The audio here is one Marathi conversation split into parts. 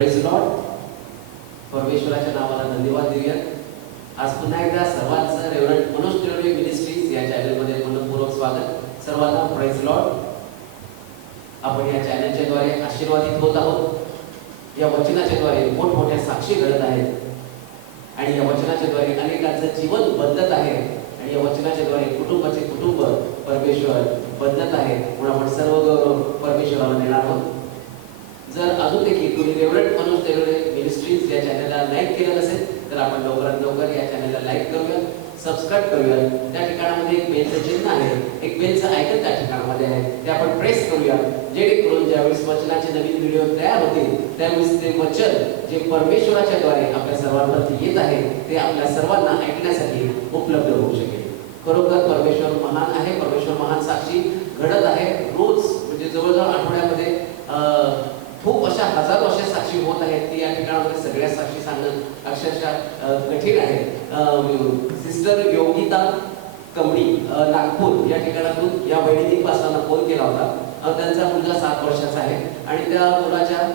Praise Lord. परमेश्वराच्या नावाला धन्यवाद देऊया. आज पुन्हा एकदा सर्वांचं रेव्हरंड मनोज तिळवडे मिनिस्ट्रीज या चॅनलमध्ये मनपूर्वक स्वागत. सर्वांना प्रेज लॉर्ड. आपण या चॅनलच्या द्वारे आशीर्वादित होत आहोत. या वचनाच्या द्वारे मोठमोठ्या साक्षी घडत आहेत आणि या वचनाच्या द्वारे अनेकांचं जीवन बदलत आहे आणि या वचनाच्या द्वारे कुटुंबाचे कुटुंब परमेश्वर बदलत आहे. म्हणून आपण सर्व गौरव परमेश्वराला देणार आहोत. जर अजून देखील तुम्ही रेव्हरंड मनोज तिळवडे मिनिस्ट्रीज या चॅनलला लाईक केलं नसेल तर आपण लवकरात लवकर या चॅनलला लाईक करूया, सबस्क्राईब करूया. त्या ठिकाणामध्ये एक बेलचं चिन्ह आहे, एक बेलचं आयकन त्या ठिकाणामध्ये आहे, ते आपण प्रेस करूया. जेणेकरून ज्यावेळेस वचनाचे नवीन व्हिडिओ तयार होतील त्यावेळेस ते वचन जे परमेश्वराच्या द्वारे आपल्या सर्वांवरती येत आहे ते आपल्या सर्वांना ऐकण्यासाठी उपलब्ध होऊ शकेल. खरोखर परमेश्वर महान आहे. परमेश्वर महान साक्षी घडत आहे. रोज म्हणजे जवळजवळ आठवड्यामध्ये खूप अशा हजारो अशा साक्षी होत आहेत की या ठिकाणामध्ये सगळ्या साक्षी सांगणं अक्षरशः कठीण आहे. सिस्टर योगिता कमळी नागपूर या ठिकाणातून या बहिणींनी पासताना फोन केला होता. त्यांचा मुलगा 7 वर्षाचा आहे आणि त्या मुलाच्या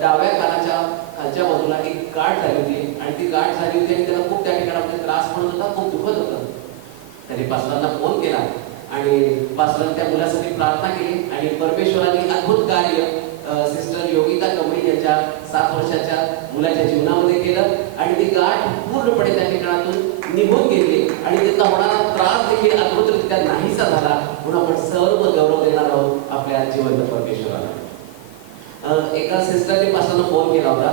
डाव्या कानाच्या खालच्या बाजूला एक गाठ झाली होती आणि ती गाठ झाली होती आणि त्याला खूप त्या ठिकाणामध्ये त्रास पडत होता, खूप दुखत होतं. त्यांनी पासताना फोन केला आणि पासताना त्या मुलासाठी प्रार्थना केली आणि परमेश्वराने अद्भुत कार्य सिस्टर योगिता कमळी यांच्या 7 वर्षाच्या मुलाच्या जीवनामध्ये केलं आणि ती गाठ पूर्णपणे त्या ठिकाणातून निघून गेली आणि त्याचा होणारा त्रास देखील अद्भुतरित्या नाहीसा झाला. म्हणून आपण सर्व गौरव देणार आहोत आपल्या जिवंत परमेश्वराला. एका सिस्टरने पासून फोन केला होता.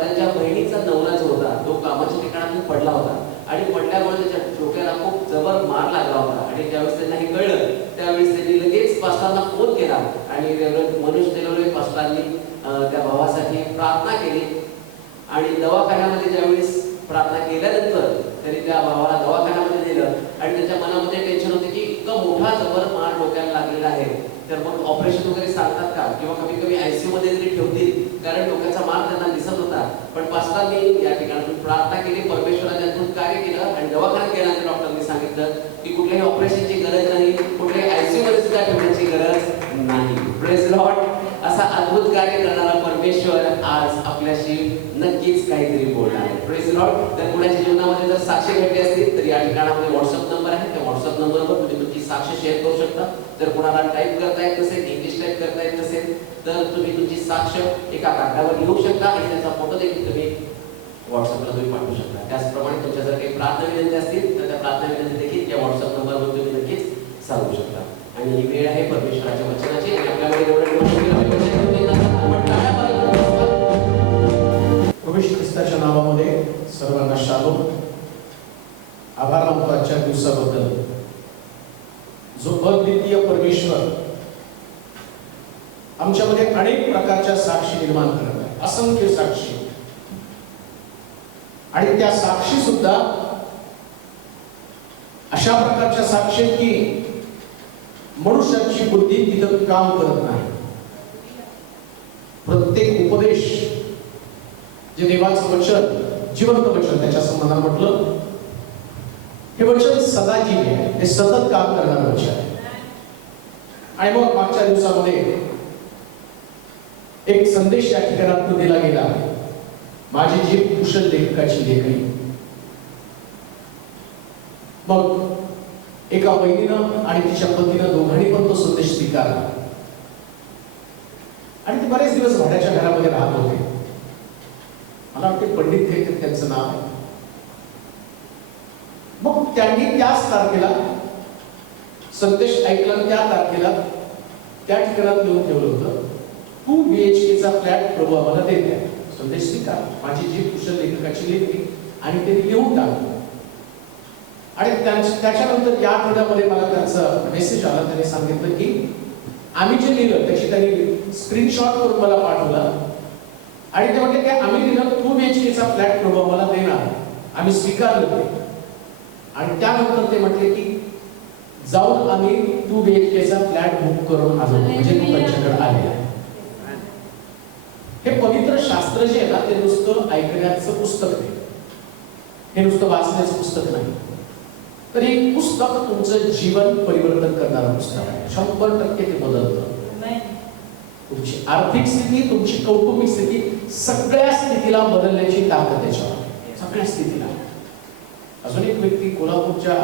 त्यांच्या बहिणीचा नवरा जो होता तो कामाच्या ठिकाणातून पडला होता आणि पडल्यामुळे त्याच्या डोक्याला खूप जबर मार लागला होता आणि ज्यावेळेस त्यांना हे कळलं त्यावेळेस त्यांनी लगेच पास्टरांना फोन केला आणि मनोज तिळवडे पास्टरांनी त्या भावासाठी प्रार्थना केली आणि दवाखान्यामध्ये ज्यावेळेस प्रार्थना केल्यानंतर त्यांनी त्या भावाला दवाखान्यामध्ये नेलं आणि त्याच्या मनामध्ये टेन्शन होते की इतका मोठा जबर मार डोक्याला लागलेला आहे तर मग ऑपरेशन वगैरे सांगतात का किंवा कमी कमी ICU मध्ये तरी ठेवतील कारण डोक्याचा मार त्यांना दिसत होता. पण पास्टरांनी या ठिकाणातून प्रार्थना केली, परमेश्वराने अद्भुत कार्य केलं आणि दवाखान्यात गेल्यानंतर डॉक्टरने सांगितलं की कुठल्याही ऑपरेशनची गरज नाही, कुठल्याही ICU मध्ये सुद्धा ठेवण्याची गरज नाही. Praise Lord. असा अद्भुत कार्य करणारा परमेश्वर आज आपल्याशी नक्कीच काहीतरी बोलणार आहे. Praise Lord. तर कुणाच्या जीवनामध्ये जर साक्ष घडली असतील तर या ठिकाणामध्ये व्हॉट्सअप नंबर आहे, त्या व्हॉट्सअप नंबरवर तुम्ही तुमची साक्ष शेअर करू शकता. जर कुणाला टाईप करता येत नसेल, इंग्लिश टाईप करता येत नसेल तर तुम्ही तुमची साक्ष एका कागदावर लिहू शकता आणि त्याचा फोटो देखील तुम्ही व्हॉट्सअपला तुम्ही पाठवू शकता. त्याचप्रमाणे तुमच्या जर काही प्रार्थना विनंती असतील तर त्या प्रार्थना विनंती देखील या व्हॉट्सअप नंबरवर तुम्ही नक्कीच सांगू शकता. आणि ही वेळ आहे परमेश्वराच्या वचनाची आणि आपल्याकडे प्रभू ख्रिस्ताच्या नावामध्ये सर्वांना शालोम. आभार मानतो आजच्या दिवसाबद्दल. जो अद्वितीय परमेश्वर आमच्यामध्ये अनेक प्रकारच्या साक्षी निर्माण करत आहे, असंख्य साक्षी. आणि त्या साक्षी सुद्धा अशा प्रकारच्या साक्षी की मनुष्याची बुद्धी तिथं काम करत नाही. प्रत्येक उपदेश जे देवाचं वचन, जिवंत वचन, त्याच्या संबंधात म्हटलं हे वचन सदा जीवी आहे, हे सतत काम करणारं वचन आहे. आणि मग मागच्या दिवसामध्ये एक संदेश या ठिकाणातून दिला गेला, माझी जीभ कुशल लेखकाची लेखणी. मग एका बहिणीनं आणि तिच्या पतीनं दोघांनी पण तो संदेश स्वीकारला आणि ते बरेच दिवस भाड्याच्या घरामध्ये राहत होते. मला वाटते पंडित हे त्यांचं नाव आहे. मग त्यांनी त्याच तारखेला संदेश ऐकला, त्या तारखेला त्या ठिकाणात लिहून ठेवलं होतं, 2 BHK चा फ्लॅट प्रभू आम्हाला देत आहे. संदेश स्वीकार, माझी जीभ कुशल लेखकाची लेखणी, आणि ते लिहून टाकलं. आणि त्याच्यानंतर या आठवड्यामध्ये मला त्यांचा मेसेज आला. त्यांनी सांगितलं की आम्ही जे लिहिलं त्याची त्यांनी स्क्रीनशॉट करून मला पाठवला आणि ते म्हटले की आम्ही लिहिलं 2 BHK चा फ्लॅट प्रभू आम्हाला देणार, आम्ही स्वीकारलं ते. आणि त्यानंतर ते म्हटले की जाऊन आम्ही 2 BHK चा फ्लॅट बुक करून आलो, म्हणजे तो त्यांच्याकडे आले. हे पवित्र शास्त्र जे आहे ना ते नुसतं ऐकण्याचं पुस्तक नाही, हे नुसतं वाचण्याचं पुस्तक नाही, तर हे पुस्तक तुमचं जीवन परिवर्तन करणारं पुस्तक आहे. 100% ते बदलतं. तुमची आर्थिक स्थिती, तुमची कौटुंबिक स्थिती सगळ्या स्थितीला बदलण्याची ताकद त्याच्यावर आहे. सगळ्या स्थितीला. अजून एक व्यक्ती कोल्हापूरच्या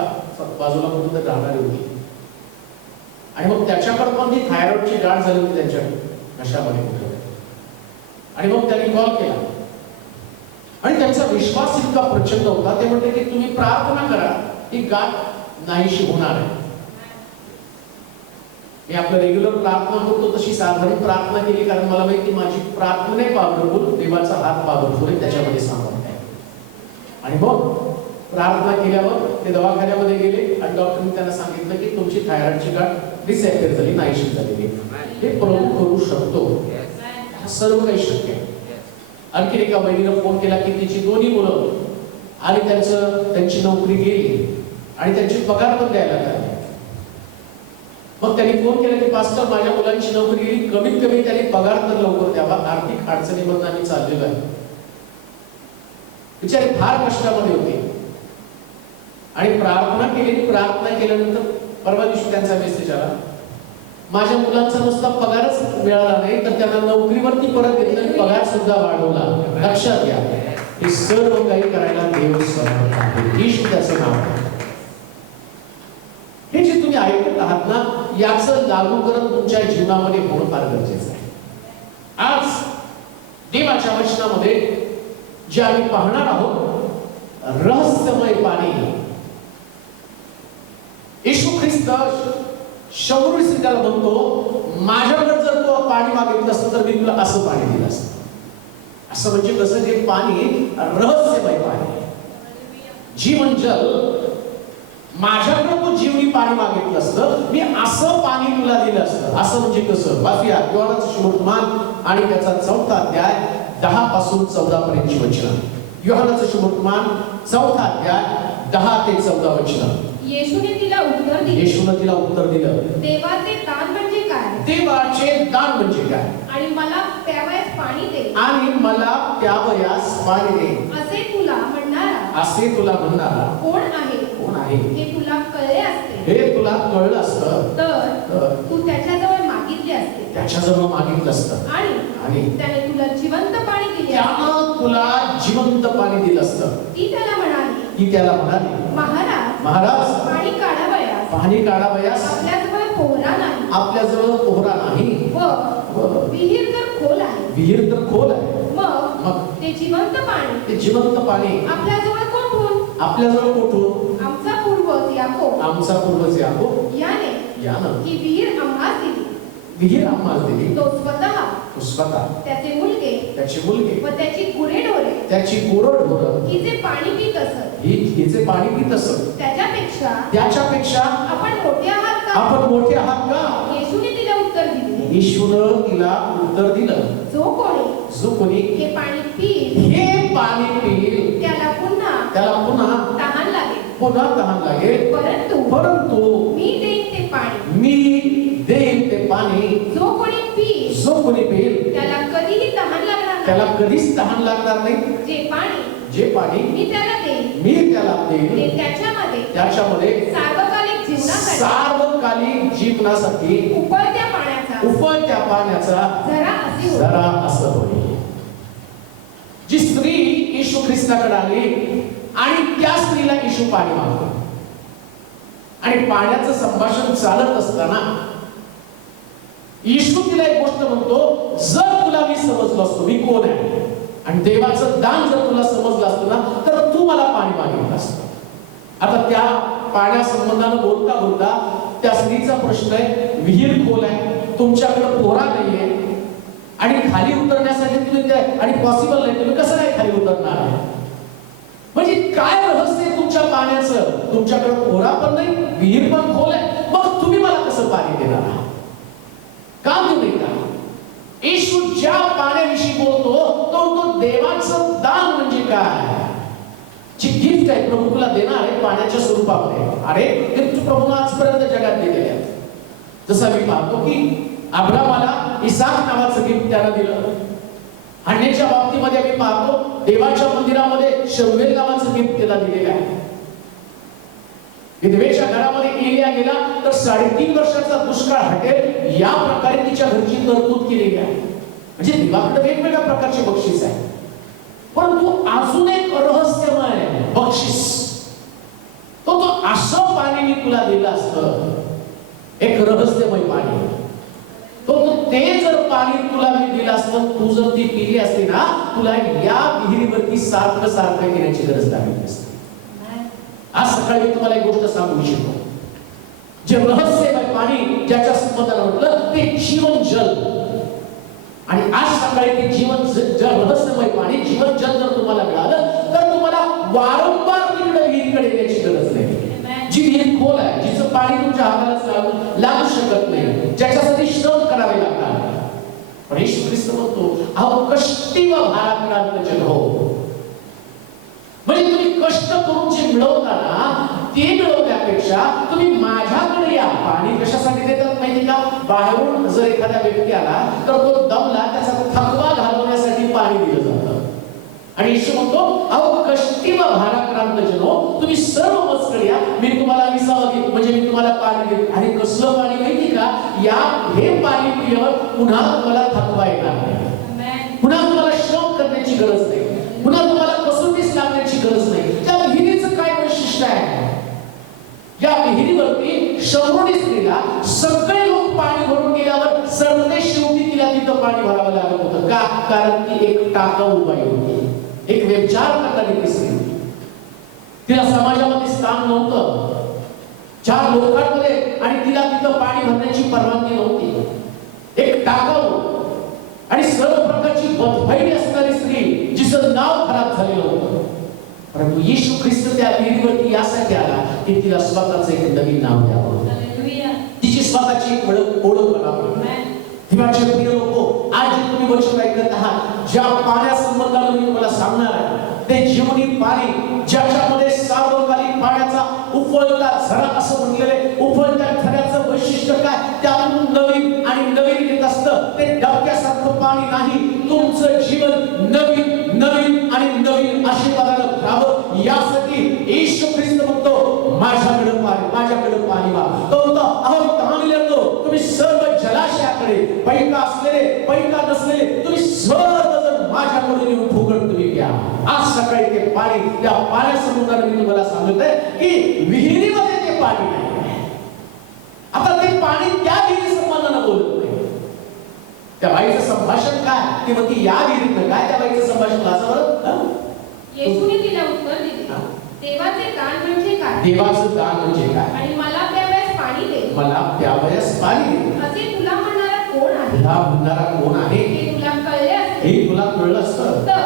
बाजूला कुठं राहणारी होती आणि मग त्याच्याकडे पण ती थायरॉइडची गाठ झाली होती त्यांच्या घशामध्ये कुठे. आणि मग त्यांनी कॉल केला आणि त्यांचा विश्वास इतका प्रचंड होता. ते म्हणते की तुम्ही प्रार्थना करा, ही गाठ नाहीशी होणार आहे. मी आपलं रेग्युलर प्रार्थना करतो तशी साधारण प्रार्थना केली, कारण मला माहिती माझी प्रार्थना पॉवरफुल, देवाचा हात पॉवरफुल आहे, त्याच्यामध्ये सामर्थ्य आहे. आणि मग प्रार्थना केल्यावर ते दवाखान्यामध्ये गेले आणि डॉक्टरने त्यांना सांगितलं की तुमची थायरॉइडची गाठ डिसअपिअर झाली, नाहीशी झालेली. हे प्रभू करू शकतो, सर्व काही शक्य आहे. आणखी एका बहिणीनं फोन केला की तिची दोन्ही मुलं आणि त्यांची नोकरी गेली आणि त्यांची पगार पण द्यायला लागली. मग त्यांनी फोन केला की पास्टर, माझ्या मुलांची नोकरी गेली, कमीत कमी त्यांनी पगार तर लवकर द्यावा, आर्थिक अडचणीमधून आम्ही चाललेलो आहे. बिचारे फार कष्टामध्ये होते आणि प्रार्थना केली. प्रार्थना केल्यानंतर परवा दिवशी त्यांचा मेसेज आला, माझ्या मुलांचा नुसता पगारच मिळाला नाही तर त्यांना नोकरीवरती परत घेतलं आणि पगार सुद्धा वाढवला. लक्षात घ्या, हे सर्व काही करायला देव समर्थ आहे. ईश त्याचं नाव आहे. हे जे तुम्ही ऐकत आहात ना, याचं लागू करत तुमच्या जीवनामध्ये होणं फार गरजेचं आहे. आज देवाच्या वचनामध्ये जे आम्ही पाहणार आहोत, रहस्यमय पाणी. येशू ख्रिस्त शंभर त्याला म्हणतो, माझ्याकडे जर तू पाणी मागितलं असतं तर मी तुला असं पाणी दिलं असतं. असं म्हणजे कसं, जे पाणी रहस्यमय पाणी, जीवन जल, माझ्याकडे तू जीवनी पाणी मागितलं असतं, मी असं पाणी तुला दिलं असतं. असं म्हणजे कसं, वाचूया योहानाचं शुभवर्तमान आणि त्याचा 4था अध्याय 10 पासून 14 पर्यंतची वचनं. योहानाचं शुभवर्तमान 4था अध्याय 10 ते 14 वचनं. येशूने तिला उत्तर दिले, येशूने तिला उत्तर दिलं, देवाचे दान म्हणजे काय? देवाचे दान म्हणजे काय? आणि मला प्यावयास पाणी दे. आणि मला प्यावयास पाणी दे. असे तुला म्हणणारा कोण आहे? कोण आहे? हे तुला कळले असते, हे तुला कळलं असतं तर तू त्याच्याजवळ मागितले असते, त्याच्याजवळ मागितलं असतं आणि त्याने तुला जिवंत पाणी दिले, त्यानं तुला जिवंत पाणी दिलं असतं. ती त्याला म्हणाली, महाराज पाणी काढावयास आपल्याजवळ पोहरा नाही व विहीर तर खोल आहे. मग ते जिवंत पाणी आपल्याजवळ कोठून? आमचा पूर्वज याकोब याने ही विहीर आम्हास दिली. तो स्वतः त्याचे मुलगे व त्याची गुरेढोरं हिचे पाणी पीत असत. त्याच्यापेक्षा आपण मोठे आहात का? येशूने तिला उत्तर दिलं, जो कोणी हे पाणी पिईल त्याला पुन्हा तहान लागेल, परंतु मी देईन ते पाणी जो कोणी पिईल त्याला कधीच तहान लागणार नाही. जे पाणी मी त्याला देईन त्याच्यामध्ये सार्वकालिक जीवनासाठी उकळत्या पाण्याचा झरा असं होईल. जी स्त्री येशू ख्रिस्ताकडे आली आणि त्या स्त्रीला येशू पाणी मागतो आणि पाण्याचं संभाषण चालत असताना येशू तिला एक गोष्ट म्हणतो, जर तुला मी समजलो असतो मी कोण आहे आणि देवाचं दान जर तुला समजलं असतं ना, तर तू मला पाणी मागितलं असतं. आता त्या पाण्या संबंधानं बोलता त्या स्त्रीचा प्रश्न आहे, विहीर खोल आहे, तुमच्याकडे पोहरा नाहीये आणि खाली उतरण्यासाठी तुम्ही आणि पॉसिबल नाही, तुम्ही कसं काय खाली उतरणार आहे? म्हणजे काय रहस्य आहे तुमच्या पाण्याचं? तुमच्याकडे पोहरा पण नाही, विहीर पण खोल आहे, मग तुम्ही मला कसं पाणी देणार आहात? का तुम्ही का? येशू ज्या पाण्याविषयी बोलतो तो देवाचं दान म्हणजे काय? जी गिफ्ट आहे प्रभू तुला देणार आहे पाण्याच्या स्वरूपामध्ये. अरे ते प्रभू आजपर्यंत जगात दिलेले आहेत. जसं मी पाहतो की अब्रामाला इसाक नावाचं गिफ्ट त्याला दिलं. हन्नेच्या बाबतीमध्ये आम्ही पाहतो देवाच्या मंदिरामध्ये शमूएल नावाचं गिफ्ट त्याला दिलेलं आहे. विधवेच्या घरामध्ये एलिया गेला तर 3.5 वर्षाचा दुष्काळ हटेल या प्रकारे तिच्या घरची तरतूद केलेली आहे. म्हणजे देवाकडे वेगवेगळ्या प्रकारचे बक्षीस आहे, परंतु अजून एक रहस्यमय बक्षीस, तो असं पाणी मी तुला दिलं असतं, एक रहस्यमय पाणी, ते जर पाणी तुला मी दिलं असतं, तू जर ती पिली असती ना, तुला या विहिरीवरती सारखं सारखं येण्याची गरज लागली नसती. आज सकाळी मी तुम्हाला एक गोष्ट सांगू इच्छितो, जे रहस्यमय पाणी ज्याच्या संबंधाला म्हटलं ते जीवन जल, आणि आज सकाळी ते जीवन जल, रहस्यमय पाणी जीवन जल जर तुम्हाला मिळालं तर तुम्हाला वारंवार तिकडे विहिरीकडे येण्याची गरज नाही. जी विहीर खोल आहे, जिचं पाणी तुमच्या हाताला लागू शकत नाही, ज्याच्यासाठी श्रम करावे लागतात, पण येशू ख्रिस्त म्हणतो अहो कष्टी व भाराक्रांत जन हो, म्हणजे तुम्ही कष्ट करून जे मिळवता ना, ते मिळवण्यापेक्षा तुम्ही माझ्याकडे या. पाणी कशासाठी देतात माहिती का? बाहेरून जर एखादा व्यक्ती आला तर तो दमला, त्याचा थकवा घालवण्यासाठी पाणी दिलं जातं. आणि येशू म्हणतो अहो कष्टी व भाराक्रांत जनो, तुम्ही सर्व माझ्याकडे या, मी तुम्हाला विसावा देईन, म्हणजे मी तुम्हाला पाणी देईन. आणि कसलं पाणी माहिती का? या हे पाणी पिल्यावर पुन्हा तुम्हाला थकवा येणार नाही, पुन्हा तुम्हाला श्रम करण्याची गरज नाही, पुन्हा तुम्हाला कसोटीस लागण्याची गरज नाही. त्या विहिरीचं काय वैशिष्ट्य आहे? या विहिरीवरती शंभरुनी स्त्रीला सगळे लोक पाणी भरून गेल्यावर सरते शेवटी तिला तिथं पाणी भरावं लागत होतं. का? कारण ती एक टाकाऊ बाई होती, एक व्यभिचार करणारी ती स्त्री होती. तिला समाजामध्ये स्थान नव्हतं, चार लोकांमध्ये, आणि तिला तिथं पाणी भरण्याची परवानगी नव्हती. एक टाकाऊ आणि सर्व प्रकारची बदफैली असणारी स्त्री, जिचं नाव खराब झालेलं होतं. परंतु येशू ख्रिस्त त्या विहिरीवरती यासाठी आला की तिला स्वतःचं एक नवीन नाव द्यावं, तिची स्वतःची एक ओळख बनावी. देवाचे प्रिय लोको, आज जे तुम्ही वचन ऐकत आहात, ज्या पाण्यासंबंधाने मी तुम्हाला सांगणार आहे, ते जीवनी पाणी, ज्याच्यामध्ये सार्वकालिक पाण्याचा उफळता झरा असं म्हटलेले, उफळत्या झऱ्याचं वैशिष्ट्य काय? त्यातून नवीन आणि नवीन येत असतं. ते डबक्यासारखं पाणी नाही, तुमचं जीवन नवीन नवीन आणि नवीन आशीर्वादाला राहावं, यासाठी येशू ख्रिस्त म्हणतो माझ्याकडे पाणी, माझ्याकडे पाणी वा. तो म्हणतो अहो ताणलेलो तुम्ही सर्व जलाशयाकडे, पैका असलेले पैका नसलेले तुम्ही सर्वजण माझ्याकडून येऊन फुकट तुम्ही घ्या. आज सकाळी ते पाणी, त्या पाण्यासंबंधाने मी तुम्हाला सांगतोय की विहिरीमध्ये ते पाणी नाही. आता ते पाणी त्या विहिरी संबंधाने बोलत नाही. त्या बाईचं संभाषण काय? ती म्हणते या विहिरीतनं काय? त्या बाईचं संभाषण असं. येशूने तिला उत्तर दिले, देवाचे दान म्हणजे काय? देवाचं दान म्हणजे काय? आणि मला प्यावयास पाणी दे. मला प्यावयास पाणी दे. असे तुला म्हणणारा कोण आहे? तुला म्हणणारा कोण आहे? हे तुला कळले असते, हे तुला कळलं असतं तर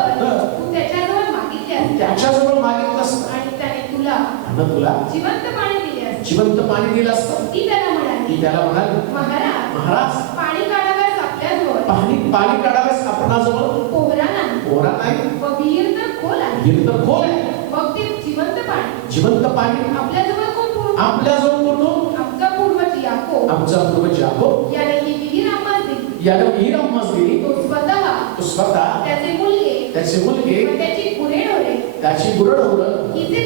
तू त्याच्याजवळ मागितले असते, त्याच्याजवळ मागितलं असतं, आणि त्याने तुला जिवंत पाणी दिले असते. जिवंत पाणी दिलं असतं. ती त्याला म्हणाली, महाराज, महाराज, पाणी काढावयास आपल्याजवळ पाणी काढावयास आपणाजवळ पोहरा नाही, पोहरा नाही, व विहीर तर खोल आहे. विहीर तर खोल आहे. मग ते जिवंत पाणी आपल्याजवळ कोण? आपल्याजवळ कोण? आमचा पूर्वज याकोब. आमचा पूर्वज याकोब याने ही विहीर आम्हाला दिली. याने विहीर आम्हाला दिली. तो स्वतः त्याचे मुलगे व त्याची गुरेढोरे हिचे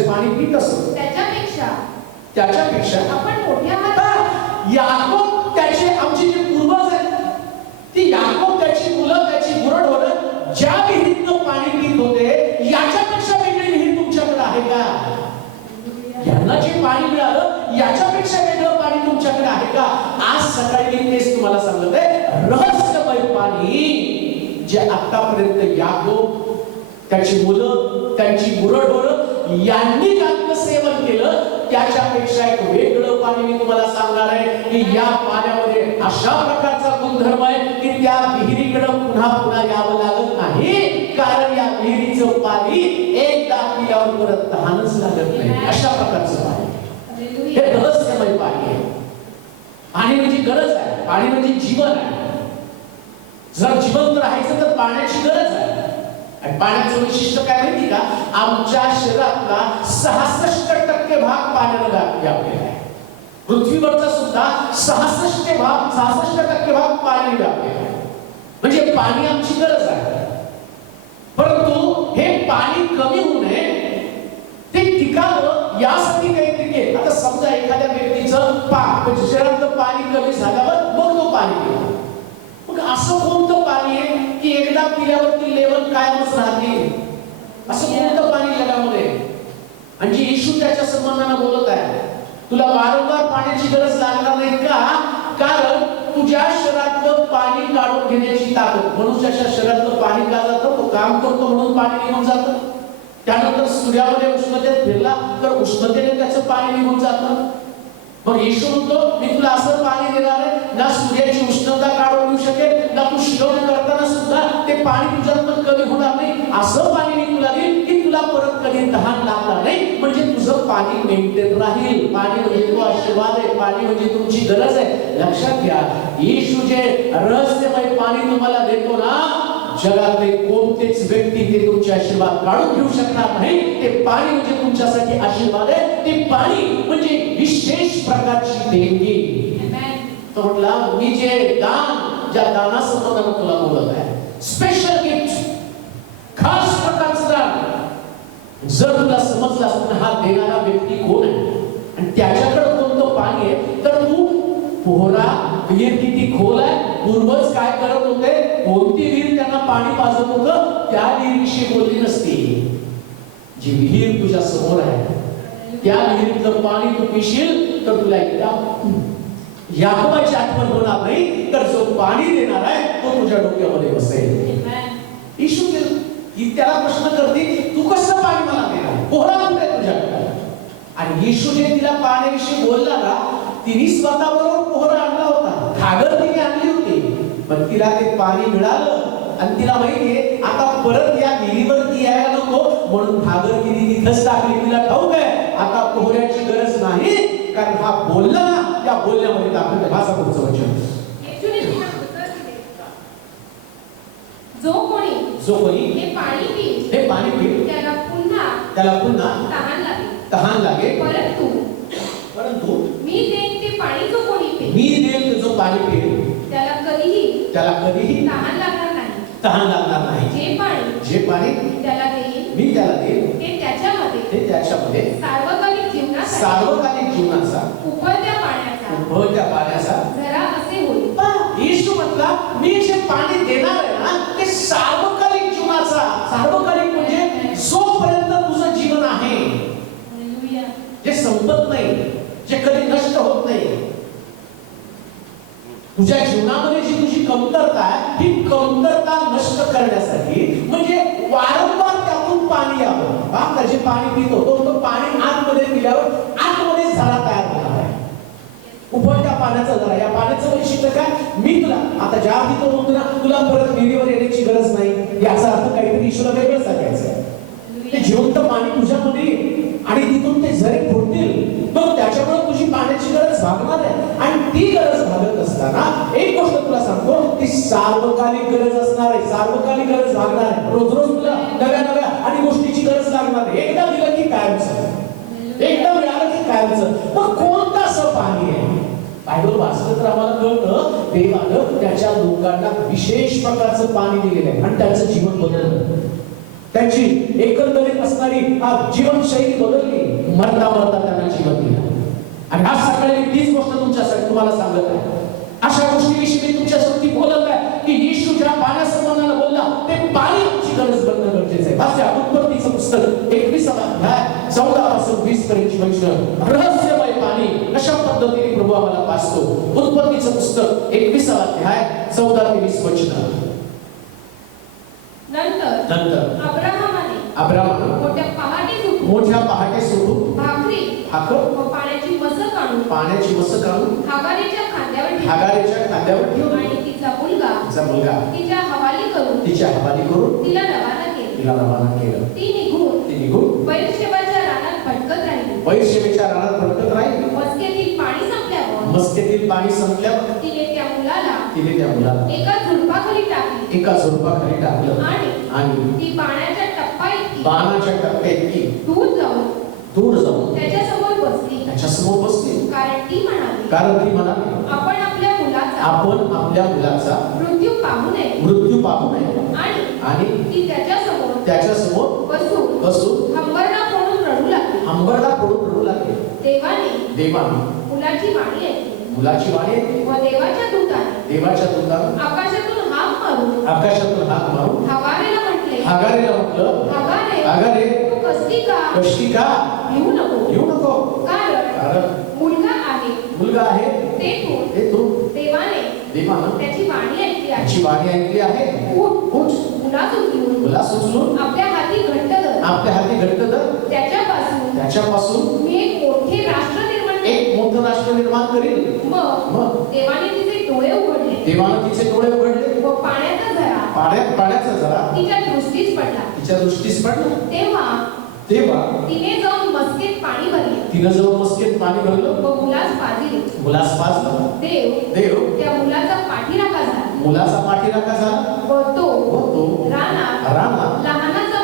पाणी पीत असत. त्याच्यापेक्षा आपण मोठ्या हातात याकोब त्याचे आमचे जे पूर्वज आहेत, ती याकोब त्याची मुलं त्याची गुरेढोरं ज्या विहिरीतनं पाणी पीत होते, याच्यापेक्षा वेगळी विहीर तुमच्याकडे आहे का? यांना जे पाणी मिळालं याच्यापेक्षा वेगळं पाणी तुमच्याकडे आहे का? आज सकाळी मी तेच तुम्हाला सांगत आहे, रहस्यमय पाणी जे आतापर्यंत याकोब, त्याची मुलं, त्यांची गुरढोरं यांनी ज्याचं सेवन केलं, त्याच्यापेक्षा एक वेगळं पाणी मी तुम्हाला सांगणार आहे की या पाण्यामध्ये अशा प्रकारचा गुणधर्म आहे की त्या विहिरीकडे पुन्हा पुन्हा यावं लागत नाही, कारण या विहिरीचं पाणी एकदा पिल्यावर परत तहानच लागत नाही. अशा प्रकारचं पाणी, हे रहस्यमय पाणी आहे. पाणी म्हणजे गरज आहे, पाणी म्हणजे जीवन आहे. जर जिवंत राहायचं तर पाण्याची गरज आहे. आणि पाण्याचं वैशिष्ट्य काय माहिती का? आमच्या शरीरातला 66% भाग पाण्याने व्यापलेला आहे. पृथ्वीवरचा सुद्धा 66% भाग पाण्याने व्यापलेला आहे. म्हणजे पाणी आमची गरज आहे. परंतु हे पाणी कमी होऊ नये, ते टिकावं यासाठी काहीतरी केलं. आता समजा एखाद्या व्यक्तीचं शरीरातलं पाणी कमी झाल्यावर मग तो पाणी पितो, मग असं पिल्यावरती लेवल कायमच राहते. असं कोणतं पाणी जगामध्ये? आणि जी येशू त्याच्या संबंधाने बोलत आहे, तुला वारंवार पाण्याची गरज लागणार नाही का? कारण तुझ्या शरीरातलं पाणी काढून घेण्याची ताकद, मनुष्याच्या शरीरातलं पाणी का जातं? तो काम करतो म्हणून पाणी निघून जातं. त्यानंतर सूर्यामध्ये उष्णतेत फिरला तर उष्णतेने त्याचं पाणी निघून जातं. मग येशू म्हणतो, मी तुला असं पाणी देणार आहे, ना सूर्याची उष्णता काढून घेऊ शकेल, ना तू शिरोण करताना सुद्धा ते पाणी तुझ्यातून कमी होणार नाही. असं पाणी मी तुला देईन की तुला परत कधी तहान लागणार नाही. म्हणजे तुझं पाणी मेंटेन राहील. पाणी म्हणजे तो आशीर्वाद आहे, पाणी म्हणजे तुमची गरज आहे. लक्षात घ्या, येशू जे रहस्यमय पाणी तुम्हाला देतो ना, जगातले कोणतेच व्यक्ती ते तुमचे आशीर्वाद काढून घेऊ शकणार नाही. ते पाणी म्हणजे तुमच्यासाठी आशीर्वाद आहे. ते पाणी म्हणजे विशेष प्रकारची देणगी. तो म्हटला, मी जे दान, ज्या दानासंबंधाने तुला बोलत आहे, स्पेशल गिफ्ट, खास प्रकारचं दान, जर तुला समजलं असतं हा देणारा व्यक्ती कोण आहे आणि त्याच्याकडे कोणतं पाणी आहे, तर तू पोहरा, विहीर किती खोल आहे, पूर्वज काय करत होते, कोणती विहीर त्यांना पाणी पाजत होतं, त्या विहीरविषयी बोलली नसती. जी विहीर तुझ्या समोर आहे, त्या विहिरीतलं पाणी तू पिशील तर तुला एकदा याकोबाची आठवण होणार नाही, तर जो पाणी देणार आहे तो तुझ्या डोक्यामध्ये बसेल. येशू की त्याला प्रश्न करते, तू कसं पाणी मला देणार, पोहरा कुठे तुझ्याकडे? आणि येशू जे तिला पाण्याविषयी बोलला ना, तिने स्वतःबरोबर पोहरा आणला होता, घागर तिने आणली होती, पण तिला ते पाणी मिळालं आणि तिला माहितीये आता परत या विहिरीवरती यायला नको, म्हणून घागर तिने तिथंच टाकली. तिला ठाऊक आहे आता पोहऱ्याची गरज नाही, कारण हा बोलला ना, त्या बोलण्यामध्ये दाखवलं. भाषा पुढचं वचन, जो कोणी हे पाणी पिईल त्याला पुन्हा तहान लागेल. परंतु मी देईन ते पाणी जो कोणी पिईल मी देईल जो पाणी पिईल त्याला कधीही तहान लागणार नाही. जे पाणी त्याला देईल मी त्याला देईन ते ते त्याच्यामध्ये सार्वकालिक जीवनाचा उबळत्या पाण्याचा जरा असे होईल. येशू म्हटला, मी जे पाणी देणार आहे ना, ते सार्वकालिक जीवनाचा. सार्वकालिक म्हणजे जोपर्यंत तुझं जीवन आहे, जे संपत नाही, जे कधी नष्ट होत नाही. तुझ्या जीवनामध्ये जी तुझी कमतरता आहे, ही कमतरता नष्ट करण्यासाठी, म्हणजे वारंवार त्यातून पाणी यावं. बघा, जे पाणी पितो तो पाणी आतमध्ये पिल्यावर आतमध्ये झरा तयार होणार आहे, उबळत्या पाण्याचा झरा. या पाण्याचं वैशिष्ट्य काय? मी तुला आता ज्या आधी तो म्हणतो ना, तुला परत विहिरीवर येण्याची गरज नाही, याचा अर्थ काहीतरी ईश्वर वेगळं सांगायचं. ते जिवंत पाणी तुझ्यामध्ये आणि तिथून ते झरे फुटतील, मग त्याच्यामुळे तुझी पाण्याची गरज भागणार आहे. आणि ती गरज भागत असताना एक गोष्ट तुला सांगतो, ती सार्वकालिक गरज असणार आहे. सार्वकालिक गरज भागणार आहे. रोज रोज तुला नव्या आणि गोष्टीची गरज लागणार आहे. एकदा दिलं की कायमचं, एकदा मिळालं की कायमचं. मग कोणतं असं पाणी आहे? बायबल वाचलं तर आम्हाला कळतं, देवानं त्याच्या लोकांना विशेष प्रकारचं पाणी दिलेलं आहे आणि त्यांचं जीवन बदललं. त्यांची एकंदरीत असणारी जीवनशैली बदलली. मरता मरता त्यांना जीवन दिलं. आणि आज सकाळी मी तीच गोष्ट तुमच्यासाठी तुम्हाला सांगत आहे. अशा गोष्टीविषयी मी तुमच्यासाठी बोलत आहे की येशू ज्या पाण्यासंबंधाने बोलला, ते पाणी आमची गरज बनणं गरजेचं आहे. वाचा उत्पत्तीचं पुस्तक 21वा अध्याय 14 पासून 20 पर्यंतची वचनं. रहस्यमय पाणी अशा पद्धतीने प्रभू आम्हाला पाजतो. उत्पत्तीचं पुस्तक 21वा अध्याय 14 ते 20 वचनं. नंतर अब्राहमाने मोठ्या पहाटे सुटून भाकर व पाण्याची मसक आणून हागारीच्या खांद्यावर ठेवून आणि तिचा मुलगा तिच्या हवाली करून तिला रवाना केलं. ती निघून बैरशेबाच्या रानात भटकत राहिली. मस्केतील पाणी संपल्यावर तिने त्या मुलाला एका झुडपाखाली टाकलं आणि ती बाणाच्या टप्पा इतकी दूर जाऊन त्याच्यासमोर बसली. कारण ती म्हणाली, आपण आपल्या मुलाचा मृत्यू पाहू नये. आणि ती त्याच्यासमोर बसून हंबरडा फोडून रडू लागली. देवाने मुलाची वाणी ऐकली व देवाच्या दूताने आकाशातून हाक मारून हागारेला म्हटलं, हागारे हागारे तू कष्टी का कष्टी का येऊ नको येऊ नको, कारण मुलगा आहे मुलगा आहे ते तू देवानं त्याची वाणी ऐकली आहे. त्याची वाणी ऐकली आहे. उठ उठ मुला सुचलून आपल्या हाती घट्ट धर. आपल्या हाती घट्ट धर. त्याच्यापासून मी एक मोठे राष्ट्र निर्माण करेन. एक मोठं राष्ट्र निर्माण करील. मग देवाने तिचे डोळे उघडले. देवानं तिचे डोळे उघडले व पाण्याचा झरा तिच्या दृष्टीस पडला. तेव्हा तिने जाऊन मस्केत पाणी भरले व मुलास पाजलं. देव त्या मुलाचा पाठीराखा झाला व तो रानात लहानाचा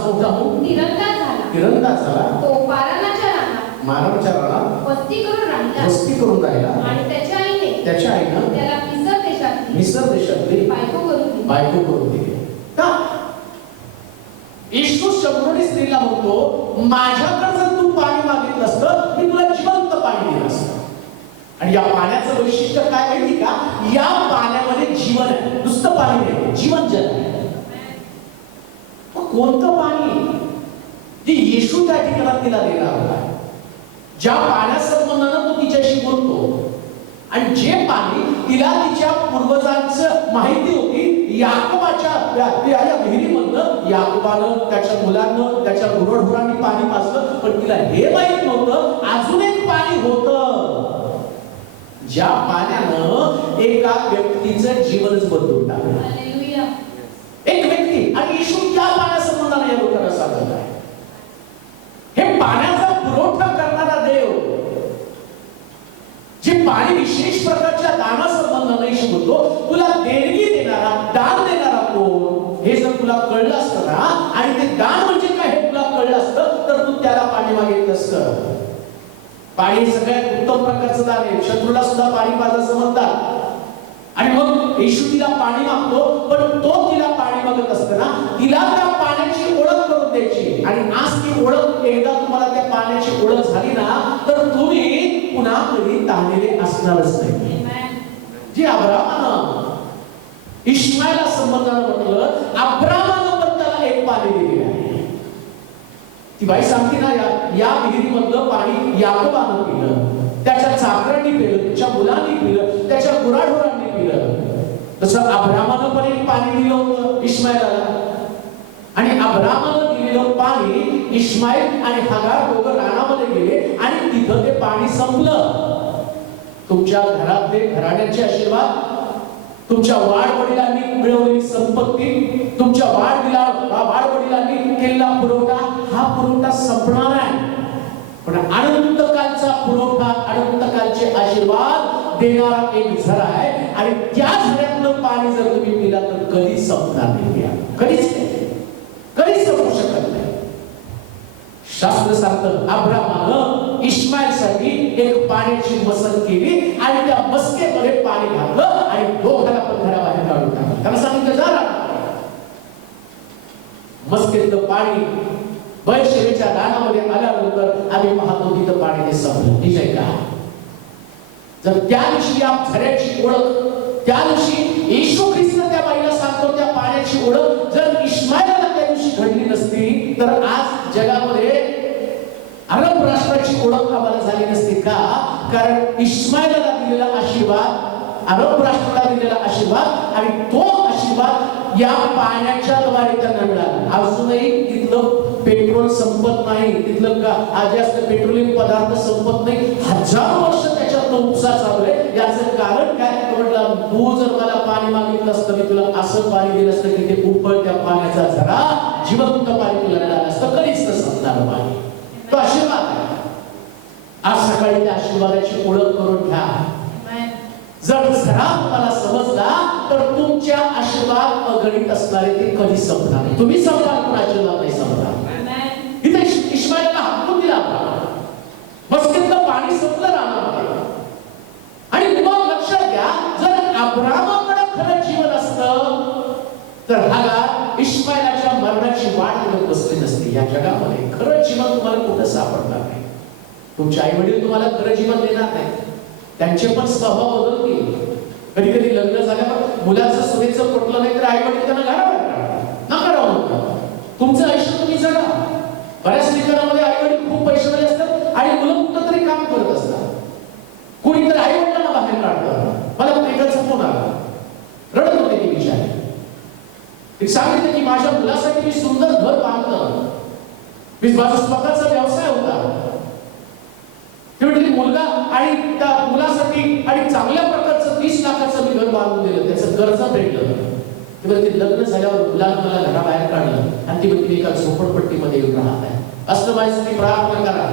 मोठा होऊन तिरंदाज झाला. तो मारणाच्या रानात वस्ती करून राहिला आणि त्याच्या आईनं त्याला मिस्र देशातली बायको करून दिली. का येशू शब्दाने स्त्रीला म्हणतो, माझ्याकडे जर तू पाणी मागितलं असतं मी तुला जिवंत पाणी दिलं असतं. आणि या पाण्याचं वैशिष्ट्य काय माहिती का? या पाण्यामध्ये जीवन आहे. नुसतं पाणी नाही, जीवन जल आहे. कोणतं पाणी? जे येशू त्या ठिकाणात तिला देणार होता. ज्या पाण्यासंबंधानं तो तिच्याशी बोलतो आणि जे पाणी तिला तिच्या पूर्वजांचं माहिती होती, याकोबाच्या या विहिरीमधनं याकोबानं त्याच्या मुलांना त्याच्या गुरढोरांनी पाणी पाजलं, पण तिला हे माहित नव्हतं अजून एक पाणी होतं ज्या पाण्यानं एका व्यक्तीचं जीवनच बदलून टाकलं. एक व्यक्ती. आणि येशू त्या पाण्यासंबंधाने या लोकांना सांगत आहे. हे पाण्याचा पुरवठा करणारा देव, जे पाणी विशेष प्रकारच्या दानासंबंधाने शिकवतो, तुला देणगी देणारा, दान देणारा कोण हे जर तुला कळलं असतं ना, आणि ते दान म्हणजे काय हे तुला कळलं असतं, तर तू त्याला पाणी मागितलं असतं. पाणी सगळ्यात उत्तम प्रकारचं दान आहे. शत्रूला सुद्धा पाणी पाजायचं म्हणतात. आणि मग येशू तिला पाणी मागतो, पण तो तिला पाणी मागत असताना तिला त्या पाण्याची ओळख करून द्यायची. आणि आज ती ओळख, एकदा तुम्हाला त्या पाण्याची ओळख झाली ना, तर तुम्ही पुन्हा कधी तहानलेले असणारच नाही. जी अब्रामानं इश्माईला संबंधानं म्हटलं, अब्रामानं पण त्याला एक पाणी दिले आहे. ती बाई सांगते ना, या विहिरीमधलं पाणी याकोबानं पिलं, त्याच्या चाकरांनी पिलं, त्याच्या मुलांनी पिलं, त्याच्या गुराढोरांनी पिलं. तसं अब्रामानं पण एक पाणी दिलं होतं इश्माईलाला. आणि अब्रामानं दिलेलं पाणी इश्माईल आणि हागार दोघं रानामध्ये गेले आणि तिथं ते पाणी संपलं. तुमच्या घरातले घराण्याचे आशीर्वाद, तुमच्या वाडवडिलांनी मिळवलेली संपत्ती, तुमच्या वाडवडिलांनी केलेला पुरवठा, हा पुरवठा संपणार आहे. पण अनंत कालचा पुरवठा, अनंत कालचे आशीर्वाद देणारा एक झरा आहे. आणि त्या झऱ्यातलं पाणी जर तुम्ही पिला तर कधीच संपणार नाही. कधीच संपू शकत नाही. शास्त्र सांगतं, अब्रामानं इश्माईलसाठी एक पाण्याची मसक केली आणि त्या मस्केमध्ये पाणी घातलं आणि दोघांना पण घराबाहेर काढून टाकलं. त्याला सांगितलं, जा मस्केतलं पाणी बैशेच्या रानामध्ये आल्यानंतर आम्ही पाहतो तिथं पाणी संपलं. ठीक आहे का? जर त्या दिवशी या झऱ्याची ओळख, त्या दिवशी येशू ख्रिस्त त्या बाईला सांगतो त्या पाण्याची ओळख जर इश्माईलला त्या दिवशी घडली नसती, तर आज जगामध्ये अरब राष्ट्राची ओळख आम्हाला झाली नसती. का? कारण इश्माईलला दिलेला आशीर्वाद, अरब राष्ट्राला दिलेला आशीर्वाद, आणि तो आशीर्वाद या पाण्याच्या द्वारे त्यांना मिळाला. अजूनही तिथलं पेट्रोल संपत नाही, तिथलं जास्त पेट्रोलियम पदार्थ संपत नाही. हजारो वर्ष त्याच्यात उपसा चालू आहे. याचं कारण काय? म्हटलं, तू जर मला पाणी मागितलं असतं, मी तुला असं पाणी दिलं असतं की ते उकळत्या पाण्याचा झरा, जिवंत पाणी तुला मिळालं असतं. कधीच न संपणार पाणी. तो आशीर्वाद आहे. आज सकाळी त्या आशीर्वादाची ओळख करून घ्या. जर झरा तुम्हाला समजला तर तुमच्या आशीर्वाद अगणित असणारे ते कधी संपणार नाही. तुम्ही संपणार पण आशीर्वाद नाही संपणार. इथे इश्माईलला हाकून दिला, मस्केतलं पाणी संपलं रानामध्ये. आणि मग लक्षात घ्या, जर अब्रामाकडे खरं जीवन असतं तर हागार इश्माईलाच्या मरणाची वाट करत बसली नसती. या जगामध्ये खरं जीवन तुम्हाला कुठं सापडणार नाही. तुमचे आई वडील तुम्हाला खरं जीवन देणार नाही. त्यांचे पण स्वभाव बदलतील. कधी कधी लग्न झाल्यावर मुलाचं सुनेचं पटलं नाही तर आई वडील त्यांना घराबाहेर काढतात. तुमचं आयुष्य तुम्ही जगा. बऱ्याच ठिकाणामध्ये आई वडील खूप पैशावाले असतात आणि मुलं कुठं तरी काम करत असतात. कोणीतरी आई वडिलांना बाहेर काढतं. मला एकाचा फोन आला, रडत होते ती बिचारी. ती सांगितलं की माझ्या मुलासाठी मी सुंदर घर बांधलं, मी माझा स्वतःचा व्यवसाय होता. ती म्हटली मुलगा आणि त्या मुलासाठी आणि चांगल्या प्रकारचं 30 लाखाचं मी घर बांधून दिलं, त्याचं कर्ज फेडलं. ती म्हणते लग्न झाल्यावर मुलानं मला घराबाहेर काढलं आणि ती म्हणते एका झोपडपट्टीमध्ये येऊन राहत आहे. असं माझ्यासाठी प्रार्थना करा,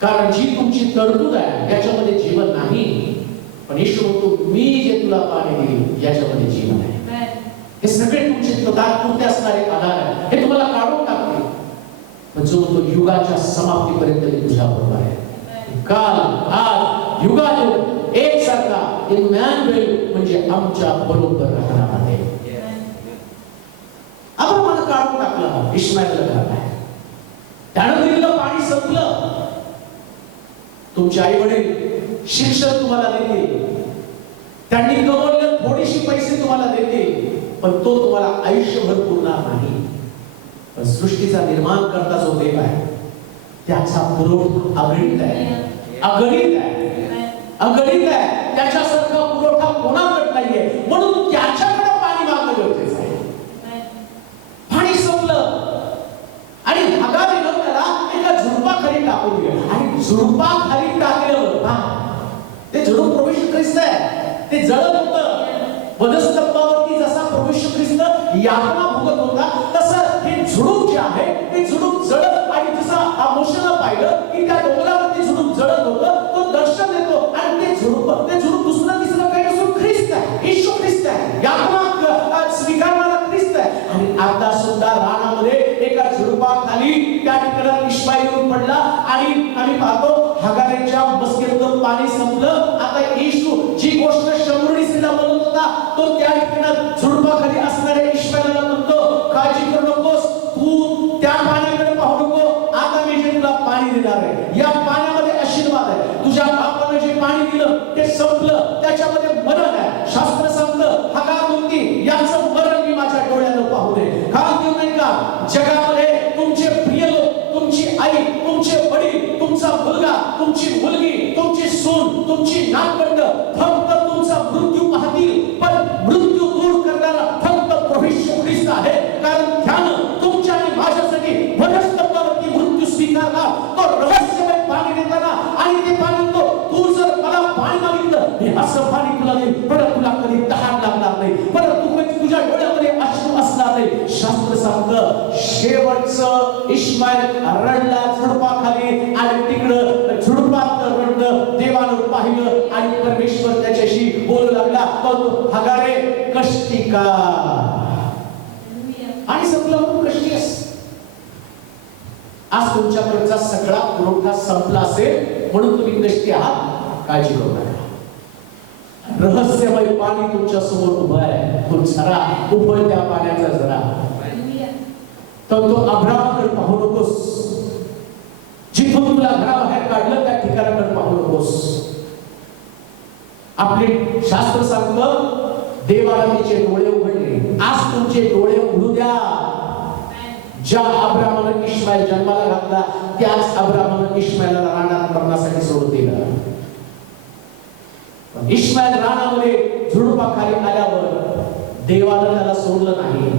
कारण जी तुमची तरतूद आहे त्याच्यामध्ये जीवन नाही, पण येशू म्हणतो मी जे तुला पाणी देईल याच्यामध्ये जीवन आहे. हे सगळे तुमचे तात्पुरते असणारे आधार आहे, हे तुम्हाला काढून टाकते. पण जो म्हणतो युगाच्या समाप्तीपर्यंत मी तुझ्या बरोबर आहे. काल आज युगायुग एकसारखा इमॅन्युएल म्हणजे आमच्या बरोबर राहणार आहे. आपण मला काढून टाकलं, इश्माएलला घातला. त्यानं दिलेलं पाणी संपलं. तुमचे आई वडील शिक्षण तुम्हाला देतील, त्यांनी कमवलेलं थोडीशी पैसे तुम्हाला देतील, पण तो तुम्हाला आयुष्यभर पुरणार नाही. पण सृष्टीचा निर्माण करता जो देव आहे त्याचा पुरवठा अगणित आहे, अगणित आहे, अगणित आहे. त्याच्यासारखा पुरवठा कोणाकडे नाहीये, म्हणून त्याच्याकडे पाणी मागणं गरजेचं आहे. पाणी संपलं आणि हगारीनं त्याला एका झुडपाखाली टाकून दिलं आणि झुडपाखाली टाकल्यावर ते झुडूप प्रभू येशू ख्रिस्त आहे. ते जळत होतं. वधस्तंभावरती जसा प्रभू येशू ख्रिस्त यातना भोगत होता तसं हे झुडूप जे आहे ते झुडूप जळत, आणि जसं मोशेला पाहिलं की त्या डोंगरावरती झुडूप जळत होतं, तो दर्शन देतो आणि ते झुडूप दुसरं तिसरं काही नसून ख्रिस्त आहे, येशू ख्रिस्त आहे, यातना स्वीकारणारा ख्रिस्त आहे. आणि आता सुद्धा रानामध्ये एका झुडपाखाली त्या ठिकाणी इश्माईल येऊन पडला आणि आम्ही पाहतो हगारेच्या मस्केतलं पाणी संपलं. आता येशू जी गोष्ट शमरुडीला बोलत होता तो त्या ठिकाणी झुडपाखाली असणाऱ्या इश्माईलला म्हणतो, काळजी करू नकोस, तू त्या पाण्याकडे पाहू नको, आता मी जे तुला पाणी देणार आहे या पाण्यामध्ये आशीर्वाद आहे. तुझ्या बापाने जे पाणी दिलं ते संपलं, त्याच्यामध्ये मरण आहे. शास्त्र सांगतं हगार म्हणती याचं मरण मी माझ्या डोळ्यानं पाहू नये. कारण की नाही का जगामध्ये तुमचे प्रिय लोक, तुमची आई, तुमचे वडील, तुमचा मुलगा, तुमची मुलगी, तुमची सून, तुमची नातवंड फक्त तुमचा मृत्यू पाहतील, पण मृत्यू दूर करणारा फक्त प्रभू येशू ख्रिस्त आहे. कारण त्यानं तुमच्या आणि माझ्यासाठी वधस्तंभावरती मृत्यू स्वीकारला. तो रहस्यमय पाणी देताना आणि ते पाणी तो तू जर मला पाणी मागितलं मी असं पाणी तुला देईन, परत तुला कधी तहान लागणार नाही, परत तू कधी तुझ्या डोळ्यामध्ये अश्रू असणार नाही. शास्त्र सांगतं शेवटचं इश्माईल रडला झुडपाखाली आणि तिकडं झुडपात रडलं. देवानं पाहिलं आणि परमेश्वर त्याच्याशी बोलू लागला, तो हगारे कष्टी का आणि संपलं म्हणून कष्टी अस. आज तुमच्याकडचा सगळा पुरवठा संपला असेल म्हणून तुम्ही कष्टी आहात, काळजी करू नका. रहस्यमय पाणी तुमच्या समोर उभं आहे, तो झरा उभळत्या पाण्याचा झरा. तर तो अब्रामाकडे पाहू नकोस, जिथून तुला घराबाहेर काढलं त्या ठिकाणाकडे पाहू नकोस. आपले शास्त्र सांगतं देवाला तिचे डोळे उघडले. आज तुमचे डोळे उघडू द्या. ज्या अब्रामानं इश्माईल जन्माला घातला त्याच अब्रामानं इश्माईलला रानात मरणासाठी सोडून दिलं. इश्माईल रानामध्ये झुडपाखाली आल्यावर देवानं त्याला सोडलं नाही.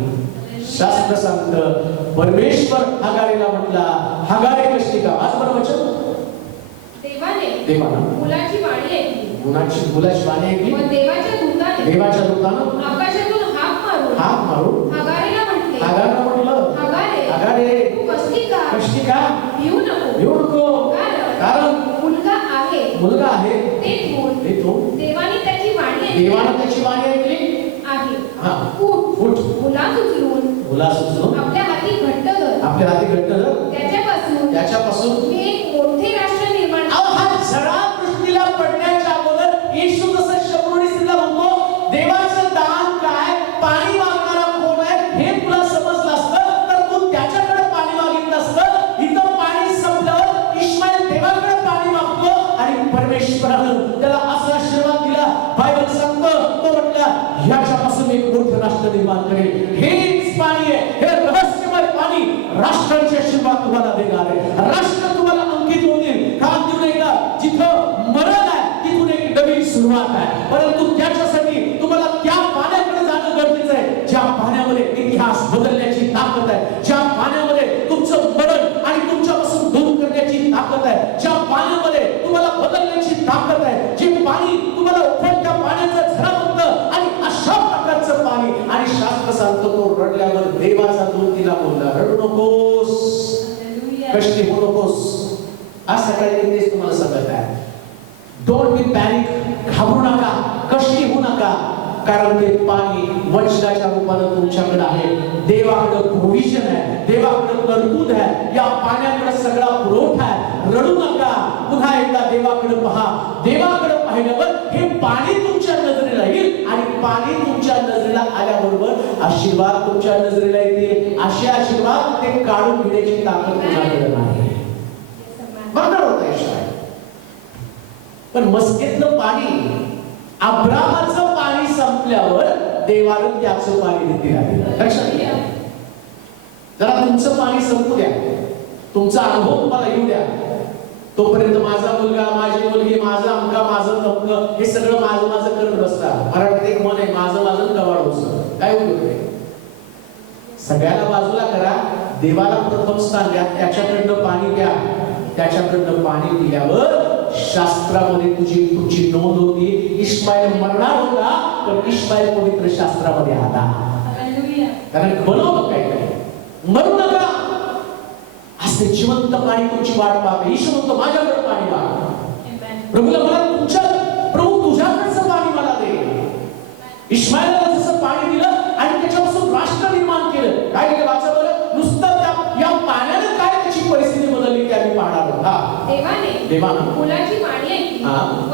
शास्त्र सांगतं परमेश्वर हगारेला म्हटला, हगारे कष्टी का. आज बरं वचन देवानं मुलाची वाणी ऐकली, मुलाची वाणी ऐकली. देवाच्या दूतानं आकाशातून हाक मारून हगारेला म्हटले, म्हटलं हगारे तू कष्टी का भिवू नको, कारण मुलगा आहे ते तो देवाने त्याची वाणी ऐकली आहे. हा उठ, मुला सुचलून आपल्या हाती घट्ट धर, त्याच्यापासून मी एक मोठे राष्ट्र निर्माण. हा झरा पृथ्वीला पडण्याच्या अगोदर येशू जसं शमरुडीला म्हणतो देवाचं दान काय, पाणी मागणारा कोण आहे हे तुला समजलं असतं तर तू त्याच्याकडे पाणी मागितलं असतं. इथं पाणी संपल्यावर इश्माईल देवाकडे पाणी मागतो आणि परमेश्वरानं त्याला असा आशीर्वाद दिला. बायबल सांगतो तो म्हटला ह्याच्यापासून एक मोठं राष्ट्र निर्माण करेल. हेच पाणी आहे, हे रहस्य राष्ट्रांचे आशीर्वाद तुम्हाला देणार आहे. राष्ट्र तुम्हाला अंकित होतील. का अंकित नाही का? जिथं मरण आहे तिथून एक नवीन सुरुवात आहे. परंतु त्याच्यासाठी तुम्हाला त्या पाण्याकडे जाणं गरजेचं आहे ज्या पाण्यामध्ये इतिहास बदलण्याची ताकद आहे, ज्या पाण्यामध्ये तुमचं मरण आणि तुमच्यापासून दूर करण्याची ताकद आहे, ज्या पाण्यामध्ये तुम्हाला बदलण्याची ताकद आहे, जे पाणी तुम्हाला उफळत्या पाण्याचं झरा म्हणतं आणि अशा प्रकारचं पाणी. आणि शास्त्र सांगतो तो रडल्यावर देवाचा दूत तिला बोलला, रडू नकोस, कष्टी होऊ नकोस. आज सकाळी मी तेच तुम्हाला सांगत आहे, डोंट बी पॅनिक, घाबरू नका, कष्टी होऊ नका, कारण ते पाणी वचनाच्या रूपानं तुमच्याकडे आहे. देवाकडे प्रोव्हिजन आहे, देवाकडे तरतूद आहे, या पाण्याकडे सगळा पुरवठा आहे. रडू नका, पुन्हा एकदा देवाकडे पहा. देवाकडे पाहिल्यावर हे पाणी तुमच्या नजरेला येईल आणि पाणी तुमच्या नजरेला आल्याबरोबर आशीर्वाद तुमच्या नजरेला येतील. असे आशीर्वाद ते काढून घेण्याची ताकद तुझ्याकडे नाही. बरोबर होतं इशारा. पण मस्केतलं पाणी, अब्रामाचं पाणी संपल्यावर देवानं त्याचं पाणी देखील आलेलं. लक्षात घ्या, जरा तुमचं पाणी संपू द्या, तुमचा अनुभव तुम्हाला येऊ द्या. तोपर्यंत माझा मुलगा, माझी मुलगी, माझा अमका, माझं तमकं, हे सगळं माझं माझं करत बसता. मराठीत एक म्हण आहे, माझं माझं कवाड होतं. काय उपयोग आहे? सगळ्याला बाजूला करा, देवाला प्रथम स्थान द्या, त्याच्याकडनं पाणी प्या. त्याच्याकडनं पाणी पिल्यावर शास्त्रामध्ये तुमची नोंद होती. इस्माईल मरणार होता, पण इस्माईल पवित्र शास्त्रामध्ये आला. कारण बनवलं काय काय, मरू नका. असं जिवंत पाणी तुमची वाट पाहते. ईश्वर म्हणतो माझ्याकडे पाणी माग. प्रभूला म्हणा, तुमच्या प्रभू तुझ्याकडचं पाणी मला दे. इस्माईलला जसं पाणी दिलं आणि त्याच्यापासून राष्ट्र निर्माण केलं. काय केलं वाचा बरं, नुसतं या पाण्याने काय त्याची परिस्थिती बदलली ते आम्ही पाहणार आहोत. देवाने मुलाची पाणी ऐकली व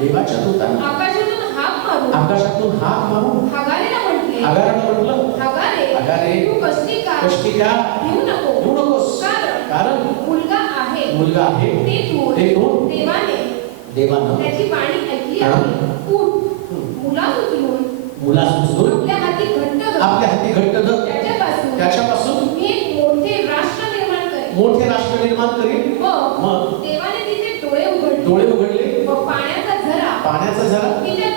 देवाच्या दूताने आकाशातून हाक मारून हगारेला म्हटले, म्हटलं, हगारे तू कष्टी का भिऊ नकोस, कारण मुलगा आहे ते तू देवाने त्याची पाणी ऐकली आहे. उठ, मुला उचलून आपल्या हाती घट्ट धर, त्याच्यापासून मी एक मोठे राष्ट्र निर्माण करीन. मग देवाने तिचे डोळे उघडले व पाण्याचा झरा तिच्या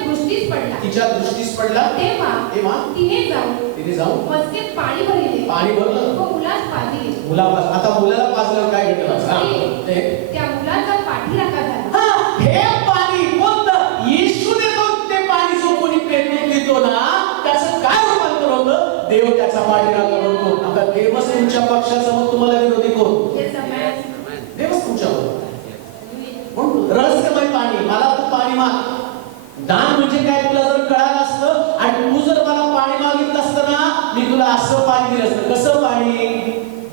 दृष्टीस पडला. तेव्हा तिने जाऊन मस्केत पाणी भरले व मुलास पाजले. आता मुलाला पाजल्यावर काय घडलं? त्या मुलाचा पाठीराखा झाला. हे पाणी कोणतं? येशू देतो. ते पाणी जो कोणी पेटून देतो ना, त्याचं काय रूपांतर होतं? देव त्याचा पाठीराखा बनतो. आता देवच तुमच्या पक्षाचा, मग तुम्हाला विरोधी कोण? देवच तुमच्यावर. म्हणून रहस्यमय पाणी, मला तू पाणी माग. दान म्हणजे काय तुला जर कळालं असतं आणि तू जर मला पाणी मागितलं असतं ना, मी तुला असं पाणी दिलं असतं. कसं पाणी?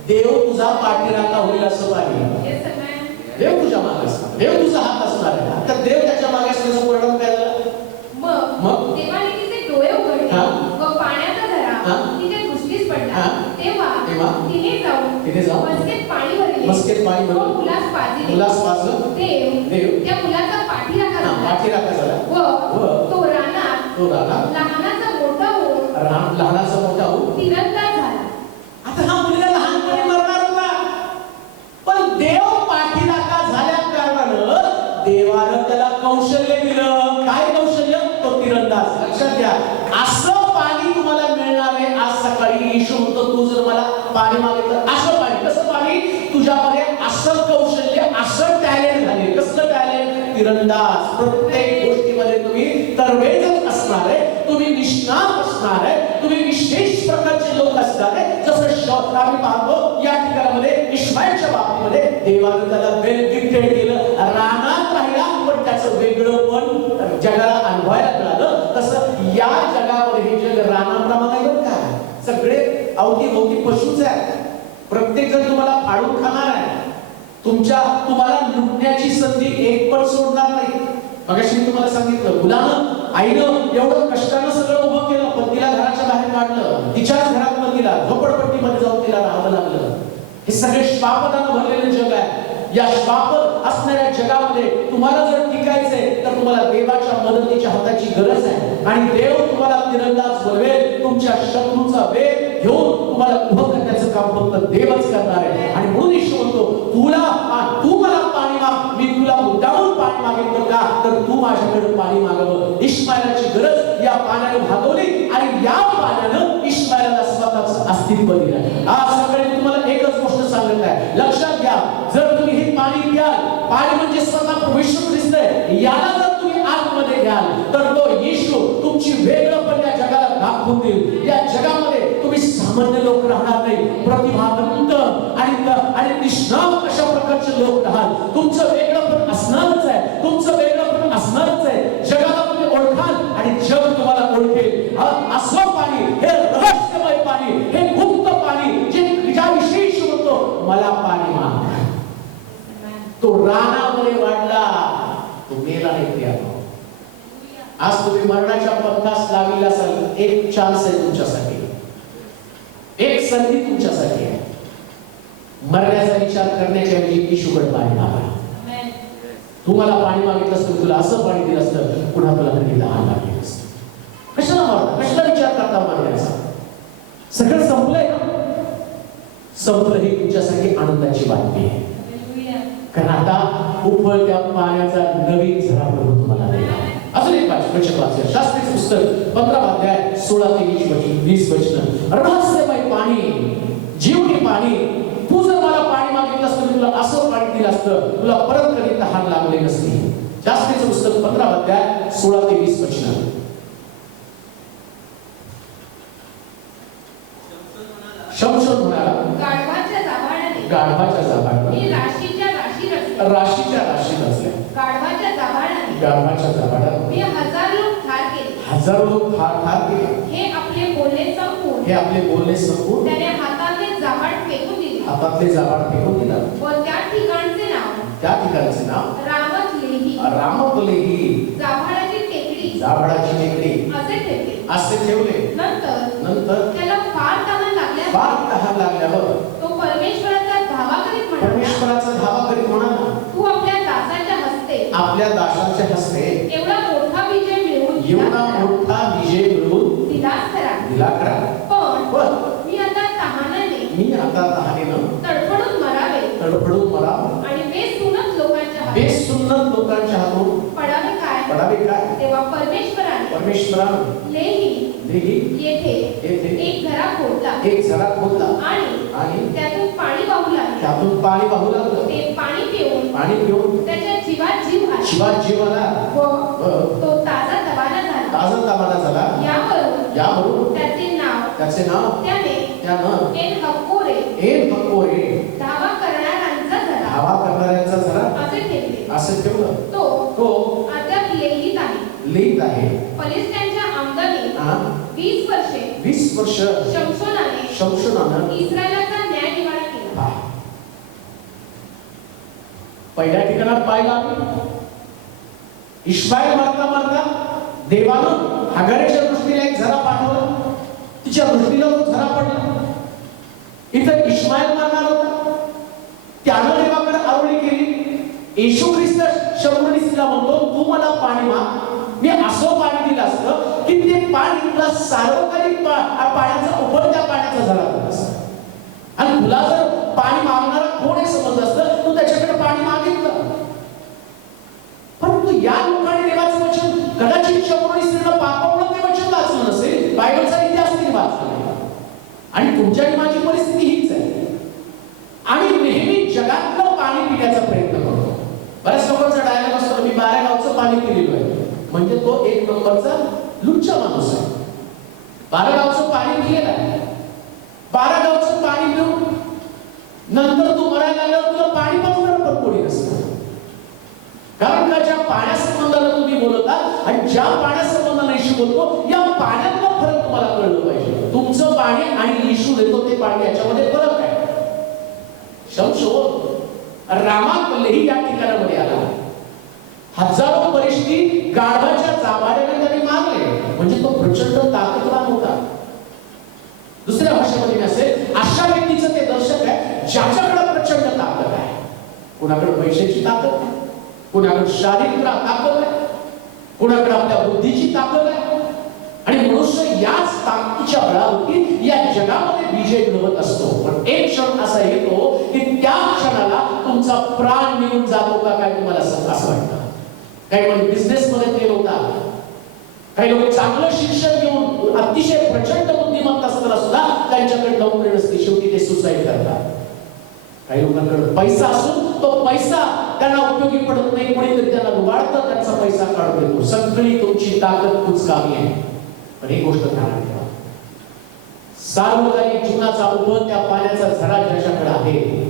देव तुझा पाठीराखा होईल असं पाणी. देव तुझ्या मागे असणार, देव तुझा हात असणार आहे. आता देव त्याच्या मागे असण्याचं परिणाम काय झाला? मग देवाने तिचे डोळे उघडले व पाण्याचा झरा तिच्या दृष्टीस पडला. तेव्हा तिने जाऊन मस्केत पाणी भरले व मुलास पाजलं. देव त्या मुलाचा पाठीराखा झाला व तो रानात लहानाचा मोठा होऊन तिरंदाज झाला. आता हा मुलगा लहानपणी मरणार होता, पण देव पाठीराखा झाल्या कारणानं देवानं त्याला कौशल्य दिलं. काय कौशल्य? तो तिरंदाज. लक्षात घ्या, असं पाणी तुम्हाला मिळणार आहे. आज सकाळी येशू म्हणतो, तू जर मला पाणी मागितलं, असं पाणी. कसं पाणी? तुझ्यामध्ये असं कौशल्य, असं टॅलेंट झाले. कसलं टॅलेंट? तिरंदाज. प्रत्येक गोष्टीमध्ये तुम्ही तरबेज असणार आहे, तुम्ही निष्णात असणार आहे, तुम्ही विशेष प्रकारचे लोक असणार आहे. जसं आम्ही पाहतो या ठिकाणामध्ये इस्माईलच्या बाबतीमध्ये देवाने त्याला वेल गिफ्टेड केलं. रानात राहिला, पण त्याचं वेगळं पण जगाला अनुभवायला मिळालं. तसं या जगामध्ये हे जग रानाप्रमाणे बरं का, सगळे अवतीभोवती पशुच आहेत. प्रत्येक जण तुम्हाला फाडून खाणार आहे. तुम्हाला लुटण्याची संधी एक पण सोडणार नाही. मगाशी मी तुम्हाला सांगितलं, मुलानं आईनं एवढं कष्टानं सगळं उभं केलं, पण तिला घराच्या बाहेर काढलं. तिच्याच घरात तिला झोपडपट्टीमध्ये जाऊन तिला राहावं लागलं. हे सगळे श्वापदानं भरलेलं जग आहे. या श्वाप असणाऱ्या जगामध्ये तुम्हाला जर टिकायचंय तर तुम्हाला देवाच्या मदतीच्या हाताची गरज आहे. आणि देव तुम्हाला तिरंदाज बनवेल. तुमच्या शत्रूचा वेग घेऊन तुम्हाला उभं करण्याचं काम फक्त देवच करणार आहे. आणि म्हणून येशू म्हणतो तू मला पाणी माग, मी तुला मुद्दामून पाणी मागेन का, तर तू माझ्याकडे पाणी मागावं. इश्माएलाची गरज या पाण्याने भागवली आणि या पाण्यानं इश्माएलाला स्वतःचं अस्तित्व दिलं. आज सगळे मी तुम्हाला एकच गोष्ट सांगत आहे, लक्षात घ्या, जर तुम्ही हे पाणी घ्याल, पाणी म्हणजे स्वतः प्रभू येशू ख्रिस्त आहे, याला जर तुम्ही आतमध्ये घ्याल तर तो येशू तुमची वेगळंपण या जगाला दाखवून देईल. या जगामध्ये तुम्ही सामान्य लोक राहणार नाही, प्रतिभावंत आणि निष्णात अशा प्रकारचे लोक राहाल. तुमचं वेगळंपण असणारच आहे, तुमचं वेगळंपण असणारच आहे. जगाला तुम्ही ओळखाल आणि जग तुम्हाला ओळखेल. असं पाणी, हे रहस्यमय पाणी, हे गुप्त पाणी, ज्याविषयी येशू म्हणतो मला पाणी माग. तो रानामध्ये वाढला, तो मेला नाही प्रिया. आज तुम्ही मरणाच्या पथास लागलेला असाल, एक चान्स आहे तुमच्यासाठी, एक संधी तुमच्यासाठी आहे. मरण्याचा विचार करण्याच्या ऐवजी येशूकडे पाणी मागा. तू मला पाणी मागितलं असतं, तुला असं पाणी दिलं असतं, पुन्हा तुला कधी लहान लागलं असतं. कशाला मारता, कशाला विचार करता मरण्याचा? सगळं संपलंय ना. संपलं ही तुमच्यासाठी आनंदाची बातमी आहे, कारण आता उफळत्या पाण्याचा नवीन झरा प्रभू तुम्हाला देणार. अजून एक वचन वाचूया, शास्त्रीय पुस्तक 15 अध्याय 16 ते 20 वचन. रहस्यमय पाणी, जीवनी पाणी. तू जर मला पाणी मागितलं असतं, तुला असं पाणी दिलं असतं, तुला परत कधी तहान लागली नसती. शास्त्रीय पुस्तक 15 अध्याय 16 ते 20 वचन. शमशोन म्हणाला, गाढवाच्या जाभाडाने मी राशीच्या राशी रचल्या, राशीच्या राशी रचल्या. गाढवाच्या जाभाडाने मी हजार लोक ठार केले. हे आपले बोलणे संपून त्याने हातातले जाभाड फेकून दिले. व त्या ठिकाणचे नाव रामत लेही, जाभाडाची टेकडी असे ठेवले. नंतर त्याला फार तहान लागल्यावर तो परमेश्वराचा धावा करीत म्हणाला, तू आपल्या दासाच्या हस्ते एवढा मोठा विजय मिळवून दिला खरा. पण मी आता तहानेनं तडफडून मरावे आणि बेसुन्नत लोकांच्या हातून पडावे काय. तेव्हा परमेश्वराने लेही येथे एक झरा खोदला आणि त्यातून पाणी वाहू लागलं. ते पाणी पिऊन त्याच्या जीवात जीव आला व तो ताजा तवाना झाला. यावरून त्याचे नाव त्याने एन हक्कोरे, धावा करणाऱ्यांचा झरा असे ठेवलं. तो अद्याप लेहीत आहे. फलिस्त्यांच्या आमदानी 20 वर्ष शमशोनानं इस्रायलाचा न्यायनिवाडा केला. पहिल्या ठिकाणात पाहिला इश्माएल मरता देवानं हागारेच्या दृष्टीला एक झरा पाठवला, तिच्या दृष्टीला तो झरा पडला. इथं इश्माएल मरणार होता, त्यानं देवाकडे आरोळी केली. येशू ख्रिस्त शमशोनीला म्हणतो, तू मला पाणी माग, मी असं पाणी दिलं असतं की ते पाणी तुला सार्वकालिक पाण्याचा उबलत्या पाण्याचा झरा दिला असता. आणि तुला जर पाणी मागणारा कोण हे समजलं असतं, तू त्याच्याकडे पाणी मागितलं. परंतु या लोकांनी देवाचं वचन, कदाचित शमशोनीला पापामुळे ते वचन वाचलं नसेल, बायबलचा इतिहास त्यांनी वाचला. आणि तुमच्या आणि माझी परिस्थिती हीच आहे. आम्ही नेहमी जगातलं पाणी पिण्याचा प्रयत्न करतो. बऱ्याच लोकांचा डायलॉग असतो, मी 12 गावचं पाणी पिलेलं आहे, म्हणजे तो एक नंबरचा लुच्चा माणूस आहे. 12 गावचं पाणी पिलेलं आहे. 12 गावचं पाणी पिऊन नंतर तू मरायला लागल्यावर तुला पाणी पाजणार पण कोणी नसतं. कारण का ज्या पाण्यासंबंधाने तुम्ही बोलता आणि ज्या पाण्यासंबंधाने येशू बोलतो, या पाण्यातला फरक तुम्हाला कळलं पाहिजे. तुमचं पाणी आणि येशू देतो ते पाणी, याच्यामध्ये फरक आहे. शमशोन रामातलेही या ठिकाणामध्ये आला. हजारो परिस्थिती गाढवाच्या जाभाड्याने त्यांनी मारले, म्हणजे तो प्रचंड ताकदवान होता. दुसऱ्या भाषेमध्ये असेल, अशा व्यक्तीचं ते दर्शक आहे ज्याच्याकडे प्रचंड ताकद आहे. कुणाकडे पैशाची ताकद आहे, कुणाकडे शारीरिक ताकद आहे, कुणाकडे आपल्या बुद्धीची ताकद आहे, आणि मनुष्य याच ताकदीच्या बळावरती या जगामध्ये विजय मिळवत असतो. पण एक क्षण असा येतो की त्या क्षणाला तुमचा प्राण निघून जातो का काय तुम्हाला असं वाटतं? काही लोक बिझनेस मध्ये फेल होतात, काही लोक चांगलं शिक्षण घेऊन अतिशय प्रचंड बुद्धिमत्ता असताना सुद्धा त्यांच्याकडे नोकरी नसते, शेवटी ते सुसाईड करतात. काही लोकांकडे पैसा असून तो पैसा त्यांना उपयोगी पडत नाही, कोणीतरी त्यांना लुबाडतं, त्यांचा पैसा काढून देतो. सगळी तुमची ताकद कुचकामी आहे. पण एक गोष्ट ध्यानात ठेवा, सार्वकालिक जीवनाचा उभं त्या पाण्याचा झरा ज्याच्याकडे आहे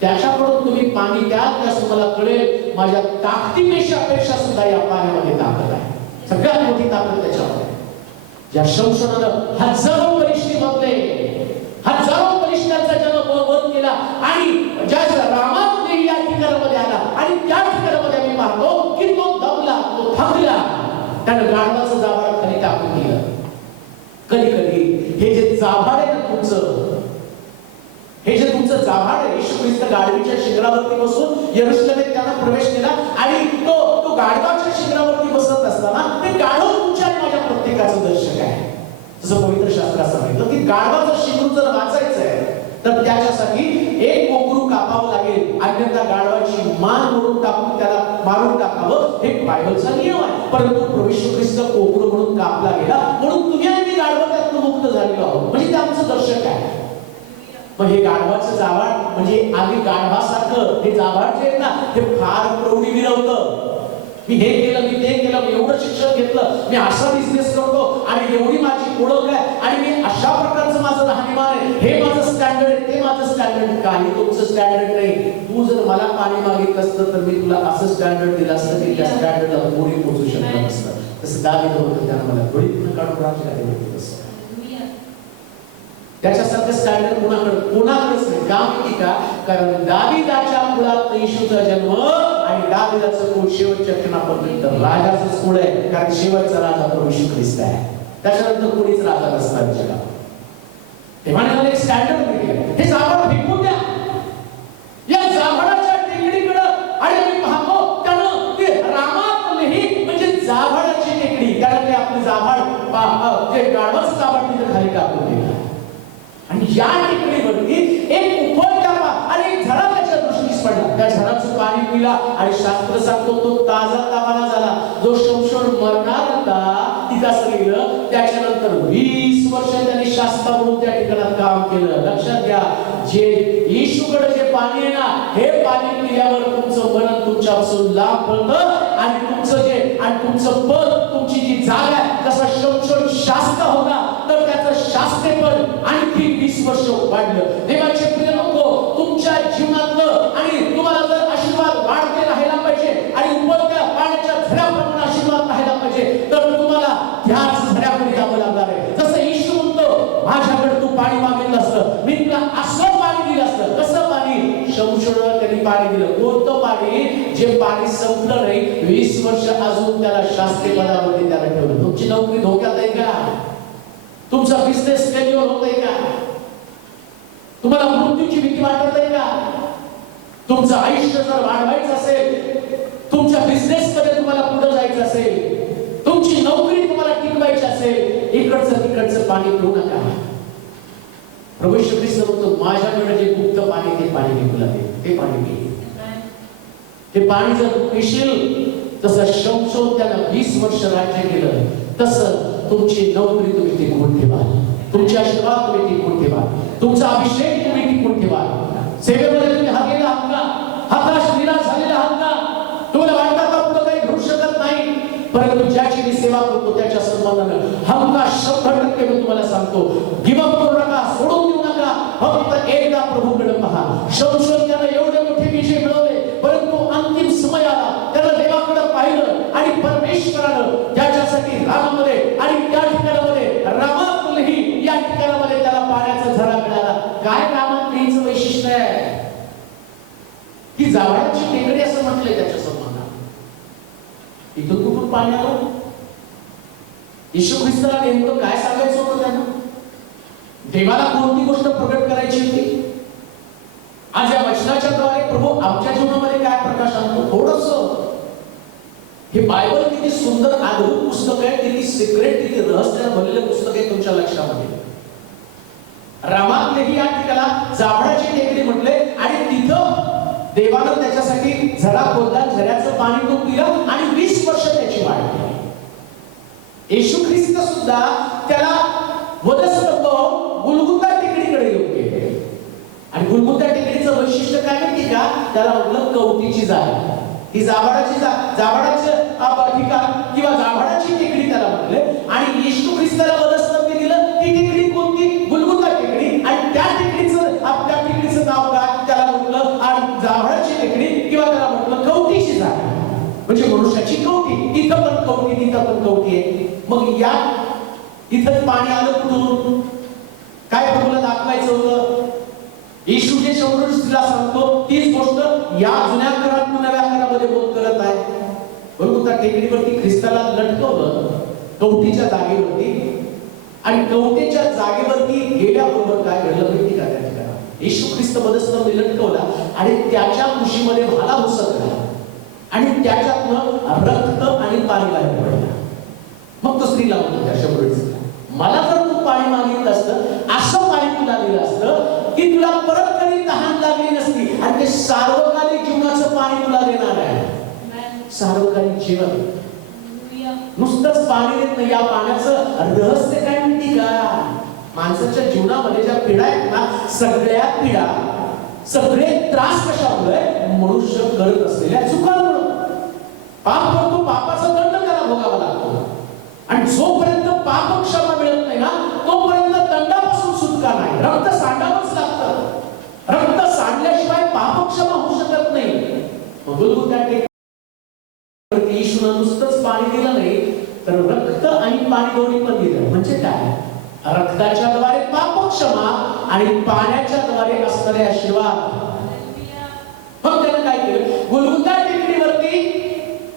त्याच्याकडून तुम्ही पाणी द्या, त्यास तुम्हाला कळेल माझ्या ताकदीपेक्षा सुद्धा या पाण्यामध्ये ताकद आहे. सगळ्यात मोठी ताकद त्याच्यामध्ये. ज्या शमशोनानं हजारो बलिष्ठी बदले, हजारो बलिष्ठांचा जन्म वध केला आणि ज्या रामात या ठिकाणामध्ये आला आणि त्या ठिकाणामध्ये आम्ही पाहतो की तो दमला, तो थकला, त्यानं गाढवाचं जाभाड खाली टाकून दिलं. कधी कधी हे जे जाभाड आहे ना तुमचं, हे जे तुमचं जाभाड आहे, येशू ख्रिस्त गाढवीच्या शिखरावरती बसून यरूशलेमेत त्यांना प्रवेश केला आणि तो गाढवाच्या शिखरावरती बसत असताना ते गाढव तुमच्या आणि माझ्या प्रत्येकाचं दर्शक आहे. जसं पवित्र शास्त्रात सांगितलं की गाढवाचं शिखर जर वाचायचं आहे तर त्याच्यासाठी एक कोकरू कापावं लागेल, अन्यथा गाढवाची मान मोडून टाकून त्याला मारून टाकावं, हे बायबलचा नियम आहे. परंतु प्रभू येशू ख्रिस्त कोकरू म्हणून कापला गेला म्हणून तुम्ही आणि मी गाढव त्यातून मुक्त झालेलो आहोत, म्हणजे ते आमचं दर्शक आहे. मग हे गाढवाचं जाभाड म्हणजे आम्ही गाढवासारखं हे जाभाड जे आहे ना हे फार प्रौढी मिळवतं. मी हे केलं, मी ते केलं, मी एवढं शिक्षण घेतलं, मी असा बिझनेस करतो आणि एवढी माझी ओळख आहे आणि मी अशा प्रकारचं माझं राहणीमान आहे, हे माझं स्टँडर्ड आहे, ते माझं स्टँडर्ड. काही तुमचं स्टँडर्ड नाही. तू जर मला पाणी मागितलं असतं तर मी तुला असं स्टँडर्ड दिलं असतं की त्या स्टँडर्डला कोणी पोहोचू शकलं नसतं. तसं दावीद होतं, त्यानं मला डोळीतून काढून राहते तसं. त्याच्यासारखं स्टँडर्ड कोणाकडेच नाही. का माहिती का? कारण दाविदाच्या मुलात येशूचा जन्म आणि दाविदाचं कुळ शेवटच्या क्षणापर्यंत राजाचंच कुळ आहे, कारण शेवटचा राजा प्रभू येशू ख्रिस्त आहे. त्याच्यानंतर कोणीच राजा नसणार जगात. तेव्हा मला एक स्टँडर्ड मिळेल. हे जाभाड फेकून द्या या जाभाडाच्या टेकडीकडे आणि आम्ही पाहतो त्यानं ते रामातलेही म्हणजे जाभाडाची टेकडी, कारण ते आपले जाभाड जे गाढवाचं जाभाड तिथे खाली टाकून दिलं आणि या टेकडीवरती एक उफळत्या आणि झरा त्याच्या दृष्टीस पडला. त्या झराचं पाणी पिला आणि शास्त्र सांगतो तो ताजा तावाना झाला. जो शमशोन मरणार होता तिथं असं गेलं. त्याच्यानंतर 20 वर्ष त्यांनी शास्त्र म्हणून त्या ठिकाणात काम केलं. लक्षात घ्या, जे येशूकडे जे पाणी आहे ना हे पाणी पिल्यावर तुमचं मरण तुमच्यापासून लांब पळतं आणि तुमचं जे आणि तुमचं पद, तुमची जी जागा आहे, जसा शमशोन शास्त्र होता तर त्याचं शास्त्रेपद आणखी 20 वर्ष वाढलं. देवाचे प्रिय लोक, तुमच्या जीवनातलं आणि तुम्हाला जर आशीर्वाद वाढते राहायला पाहिजे आणि उबलत्या पाण्याच्या झऱ्याप्रमाणे आशीर्वाद राहायला पाहिजे तर तुम्हाला त्याच झऱ्यामध्ये जावं लागणार आहे. जसं येशू म्हणतो, माझ्याकडे तू पाणी मागितलं असतं, मी तुला असं पाणी दिलं असतं. कसं पाणी? शमशोनाला त्यांनी पाणी दिलं. कोणतं पाणी? जे पाणी संपलं नाही, 20 वर्ष अजून त्याला शास्त्रीय पदावरती त्याला ठेवलं. तुमची नोकरी धोक्यात आहे का? तुमचा बिझनेस फेल्युअर होतोय का? तुम्हाला मृत्यूची भीती वाटत आहे का? तुमचं आयुष्य जर वाढवायचं असेल, तुमच्या बिझनेस मध्ये तुम्हाला पुढे जायचं असेल, तुमची नोकरी तुम्हाला टिकवायची असेल, इकडचं तिकडचं पाणी पिऊ नका. प्रभू येशू ख्रिस्त म्हणतो, माझ्याकडे जे गुप्त पाणी ते पाणी मी तुला देईन, ते पाणी पी. ते पाणी जर पिशील, तसं शमशोन त्यानं 20 वर्ष राज्य केलं, तसं तुमची नोकरी तुम्ही टिकवून ठेवा, तुमचे आशीर्वाद तुम्ही टिकवून ठेवा, तुमचा अभिषेक तुम्ही टिकवून ठेवा. सेवेमध्ये तुम्ही हागेला आहात का? हताश निराश झालेला आहात का? तुम्हाला वाटतं का पुढे काही घडू शकत नाही? परंतु ज्याची मी सेवा करतो त्याच्या संबंधानं हमखास 100% मी तुम्हाला सांगतो, गिव्ह अप करू नका, सोडून देऊ नका. फक्त एकदा प्रभूकडे पहा. शमशोन त्यानं एवढे मोठे विजय मिळवले, परंतु अंतिम समय आला, त्यानं देवाकडे पाहिलं आणि परमेश्वरानं त्याच्यासाठी रामामध्ये आणि त्या ठिकाणामध्ये रामातलेही या ठिकाणामध्ये त्याला पाण्याचा झरा मिळाला. काय रामातलेहीचं वैशिष्ट्य आहे? की जावळाची टेकडी असं म्हटलंय त्याच्या संबंधात. इथून कुठून पाणी आलं? येशू ख्रिस्ताला नेमकं काय सांगायचं होतं त्यांना? देवाला कोणती गोष्ट प्रकट करायची होती? आज या वचनाच्या द्वारे प्रभू आमच्या जीवनामध्ये काय प्रकाश आणतो? थोडंसं हे बायबल किती सुंदर अद्भुत पुस्तक आहे, किती सिक्रेट, किती रहस्य झरा खोदला, झऱ्याचं पाणी तो पिलं आणि 20 वर्ष त्याची वाढ केली. येशू ख्रिस्त सुद्धा त्याला वधस्तंभ गुलगुता टेकडीकडे घेऊन गेले आणि गुलगुता टेकडीचं वैशिष्ट्य काय माहिती का? त्याला म्हटलं कवटीची जागा. ही जाभाडाचं ठिकाण किंवा जाभाडाची टेकडी त्याला म्हटले. आणि येशू ख्रिस्ताला वधस्तंभ दिलं. ती टेकडी कोणती? गुलगुता टेकडी. आणि त्या टेकडीचं नाव काय? त्याला म्हटलं जाभाडाची टेकडी किंवा त्याला म्हटलं कवटीची जागा, म्हणजे मनुष्याची कवटी. इथं पण कवटी, तिथं पण कवटी आहे. मग या इथंच पाणी आलं कुठून? काय प्रभूला दाखवायचं होतं? येशू जे शंभरला सांगतो तीच गोष्ट या जुन्या करारातून नव्या करारामध्ये बोध करत आहे. बरोबर, त्या टेकडीवरती ख्रिस्ताला लटकवलं कवटीच्या जागेवरती. आणि कवटीच्या जागेवरती गेल्याबरोबर काय घडलं माहिती का? त्या ठिकाणी येशू ख्रिस्त वधस्तंभ लटकवला आणि त्याच्या कुशीमध्ये भाला घुसकला आणि त्याच्यातनं रक्त आणि पाणी बाहेर पडलं. मग तो स्त्रीला म्हणतो, त्या शंभरीला, मला जर तू पाणी मागितलं असतं, असं पाणी तुला दिलं असतं की तुला परत कधी तहान लागली नसती. आणि ते सार्वकालिक जीवनाचं पाणी तुला देणार आहे. सार्वकालिक जीवन, नुसतंच पाणी देत नाही. या पाण्याचं रहस्य काय माहिती का? माणसाच्या जीवनामध्ये ज्या पीडा आहेत ना, सगळ्या पीडा, सगळे त्रास कशामुळे? मनुष्य करत असलेल्या चुकांमुळे. पाप करतो, पापाचा दंड त्याला भोगावा लागतो. आणि जोपर्यंत पाप क्षमा मिळत नाही ना, तोपर्यंत दंडापासून सुटका नाही. रक्त सांडावंच लागतं. रक्त सांडल्याशिवाय पाप क्षमा होऊ शकत नाही. म्हणून त्या ठिकाणी येशूनं नुसतंच पाणी दिलं नाही, तर रक्त आणि पाणी दोन्ही पण दिलं. म्हणजे काय? रक्ताच्या द्वारे पाप क्षमा आणि पाण्याच्या द्वारे असणारे आशीर्वाद. मग त्यानं काय केलं? गुलगुता टेकडीवरती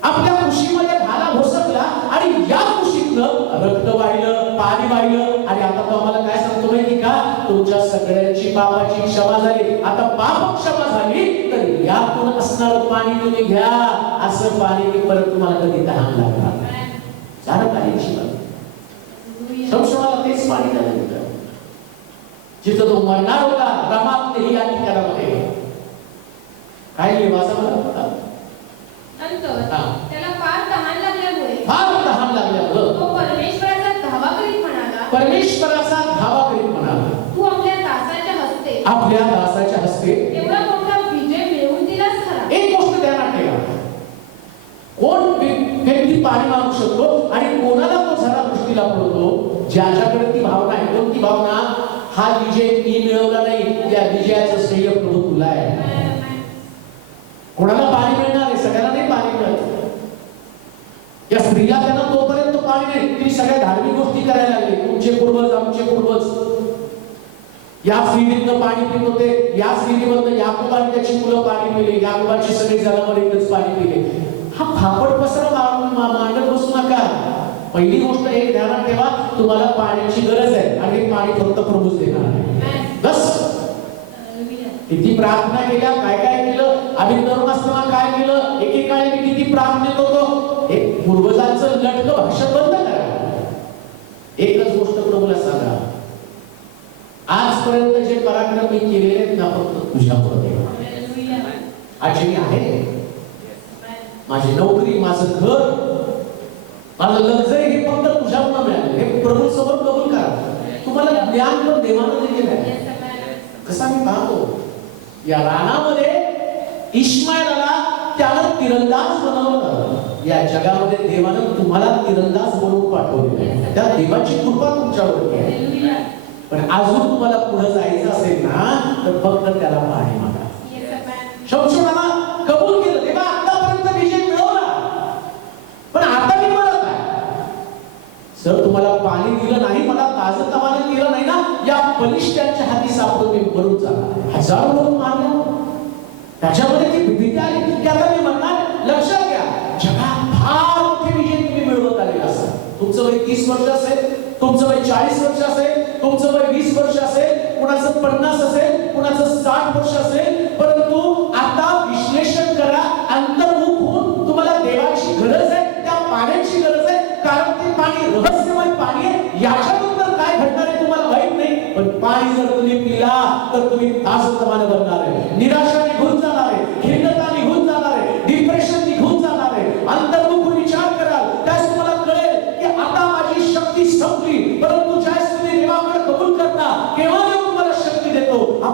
आपल्या कुशीमध्ये भाला घोसकला आणि या कुशीतनं रक्त वाहिलं, पाणी वाहिलं. आणि आता तो आम्हाला काय सांगतो माहिती का? तुमच्या सगळ्यांची पापाची क्षमा झाली. आता पाप क्षमा झाली तर यातून असणारं पाणी तुम्ही घ्या. असं पाणी की परत तुम्हाला कधी तहान लागणार नाही. सार्वकालिक जीवन. संशयाला तेच पाणी झालं. जिथं तो मरणार होता रमातही या ठिकाणामध्ये काय लिहायचं मला त्याला फार तहान लागल्यामुळे तो परमेश्वराचा धावा करीत म्हणाला, तू आपल्या दासाच्या हस्ते एवढा मोठा विजय मिळवून दिलास खरा. एक गोष्ट ध्यानात ठेवा, कोण व्यक्ती पाणी मागू शकतो आणि कोणाला तो झरा दृष्टीला पडतो? ज्याच्याकडे ती भावना आहे. कोणती भावना? हा विजय मी मिळवला नाही, या विजयाचं श्रेय प्रभू तुला आहे. कोणाला पाणी मिळणार आहे? सगळ्यांना नाही पाणी मिळत. या स्त्रीला त्यांना तोपर्यंत पाणी नाही, ती सगळ्या धार्मिक गोष्टी करायला लागली. तुमचे पूर्वज, आमचे पूर्वज या विहिरीतनं पाणी पित होते. या विहिरीमधनं याकोबाने त्याची मुलं पाणी पिले, याकोबाची सगळी जनावरे इथंच पाणी पिले. हा फापट पसरा मांडत बसू नका. पहिली गोष्ट एक ध्यानात ठेवा, तुम्हाला पाण्याची गरज आहे आणि हे पाणी फक्त प्रभूच देणार आहे. बस. किती प्रार्थना केल्या, काय काय केलं, आम्ही तरुण असताना काय केलं, एकेकाळी मी किती प्रार्थनेत होतो. एक पूर्वजांचं लटकं भाषण बंद करा. एकच गोष्ट प्रभूला सांगा, आजपर्यंत जे पराक्रम मी केलेले आहेत ना, फक्त तुझ्यापुरते. आज मी आहे, माझी नोकरी, माझं घर, माझं लक्झरी, हे फक्त तुझ्यामुळे मिळालं. हे प्रभू समोर कबूल करा. तुम्हाला ज्ञान पण देवानं दिलेलं आहे. कसा मी पाहतो या रानामध्ये इश्माएलाला त्यानं तिरंदाज बनवलं. या जगामध्ये देवानं तुम्हाला तिरंदाज बनवून पाठवलेलं आहे. त्या देवाची कृपा तुमच्यावरती आहे. पण अजून तुम्हाला पुढे जायचं असेल ना, तर फक्त त्याला पाणी मागा. शमशोनाला कबूल केलं, देवा आतापर्यंत विजय मिळवला, पण आता मी म्हणत आहे, सर तुम्हाला पाणी दिलं नाही, मला ताजं तवानं केलं नाही ना, या बलिष्ठांच्या हाती सापडून मी मरून जाणार. हजारो लोक मारले. त्याच्यामध्ये ती भीती आली की आता मी म्हणणार, लक्षात घ्या, जगात फार मोठे विजय तुम्ही मिळवत आलेला असाल. तुमचं वय 30 वर्ष असेल, तुमचं वय 40 वर्ष असेल, तुमचं वय 20 वर्ष असेल, कुणाचं 50 असेल, कुणाचं 60 वर्ष असेल. परंतु आता विश्लेषण करा, अंतर्मुख होऊन तुम्हाला देवाची गरज आहे, त्या पाण्याची गरज आहे. कारण ते पाणी रहस्यमय पाणी आहे. याच्यानंतर काय घडणार आहे तुम्हाला माहित नाही, पण पाणी जर तुम्ही पिला तर तुम्ही ताजतवाने बनणार आहे. निराशा निघून जाणार आहे, खिन्नता निघून जाणार आहे,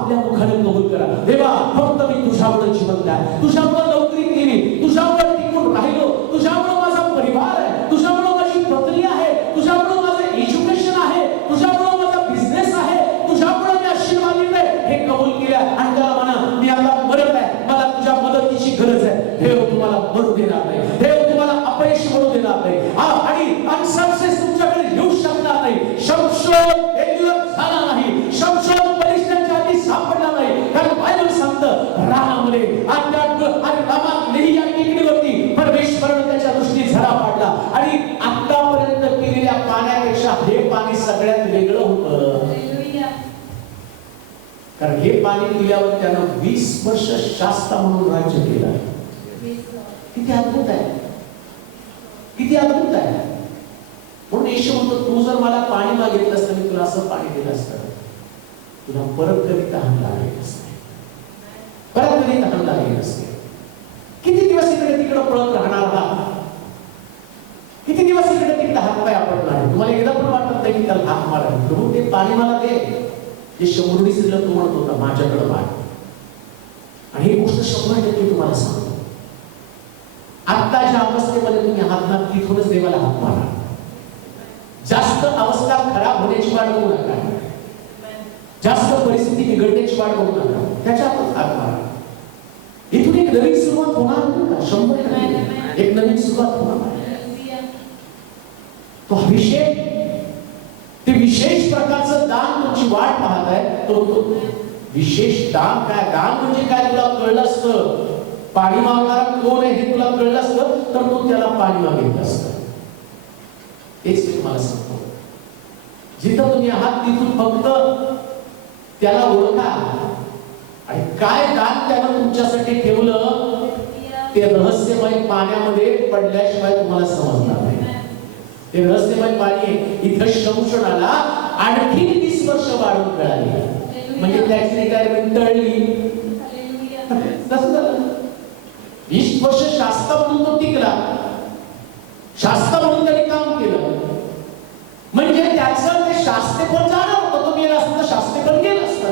आपल्या मुखाने कबूल करा. देवा फक्त मी तुझ्यामुळे जिवंत आहे, तुझ्यामुळे नोकरी केली, तुझ्यामुळे टिकून राहिलो, तुझ्यामुळे माझा परिवार आहे, तुझ्यामुळे माझी पत्नी आहे, तुझ्यामुळे माझं एज्युकेशन आहे, तुझ्यामुळे माझा बिझनेस आहे, तुझ्यामुळे मी आशीर्वादित आहे हे कबूल केल्या. आणि त्याला म्हणा मी आता मरत आहे, मला तुझ्या मदतीची गरज आहे. देव तुम्हाला मरू देणार नाही, देव तुम्हाला अपयश मिळू देणार नाही, आणि सक्सेस तुमच्याकडे येऊ शकणार नाही. शमशोन एक दिवस झाला नाही, शमशोन बलिष्ठांच्या हाती सापडला नाही. कारण बायबल सांगतं रानामध्ये आणि रामात लेही या टेकडीवरती परमेश्वराने त्याच्या दृष्टी झरा पाडला. आणि आतापर्यंत पिलेल्या पाण्यापेक्षा हे पाणी सगळ्यात वेगळं होतं. कारण हे पाणी पिल्यावर त्यानं 20 वर्ष शास्ता म्हणून राज्य केलं. किती अद्भुत आहे, किती अद्भुत आहे. म्हणून येशू म्हणतो तू जर मला पाणी मागितलं असतं मी तुला असं पाणी दिलं असतं, तुला परत कधी तहान लागली नसते, परत कधी तहान लागली नसते. किती दिवस इकडे तिकडे पळत राहणार आहात, किती दिवस इकडे तिकडे हातपाय आपटणार. तुम्हाला एकदा पण वाटत नाही की त्याला हात मारा, प्रभू ते पाणी मला दे. जे 100 स्त्रीला तो म्हणत होता माझ्याकडे माग. आणि ही गोष्ट 100% तुम्हाला सांगतो, आत्ताच्या अवस्थेमध्ये तुम्ही हात ना तिथूनच देवाला हात मारा. जास्त अवस्था खराब होण्याची वाट बघू नका, जास्त परिस्थिती बिघडण्याची वाट बघू नका, त्याच्यातच हात मारा. इथून एक नवीन सुरुवात होणार का? 100% एक नवीन सुरुवात होणार. तो अभिषेक, ते विशेष प्रकारचं दान तुमची वाट पाहत आहे. तो विशेष दान काय? दान म्हणजे काय तुला कळलं असतं, पाणी मागणारा कोण आहे हे तुला कळलं असतं तर तू त्याला पाणी मागितलं असतं. हेच मी तुम्हाला सांगतो, जिथं तुम्ही आहात तिथून फक्त त्याला ओळखा. आणि काय दान त्यानं तुमच्यासाठी ठेवलं ते रहस्यमय पाण्यामध्ये पडल्याशिवाय तुम्हाला समजणार नाही. ते रहस्यमय पाणी इथं शमशोनाला आणखी 20 वर्ष वाढून मिळाली, म्हणजे त्याची रिटायरमेंट टळली. तसं झालं. 20 वर्ष शास्त्र म्हणून तो टिकला, शास्त्र म्हणून त्याने काम केलं. म्हणजे त्याचं ते शास्त्रेपण जाणार होतं, तो गेला असतं तर शास्त्रेपण गेलं असतं.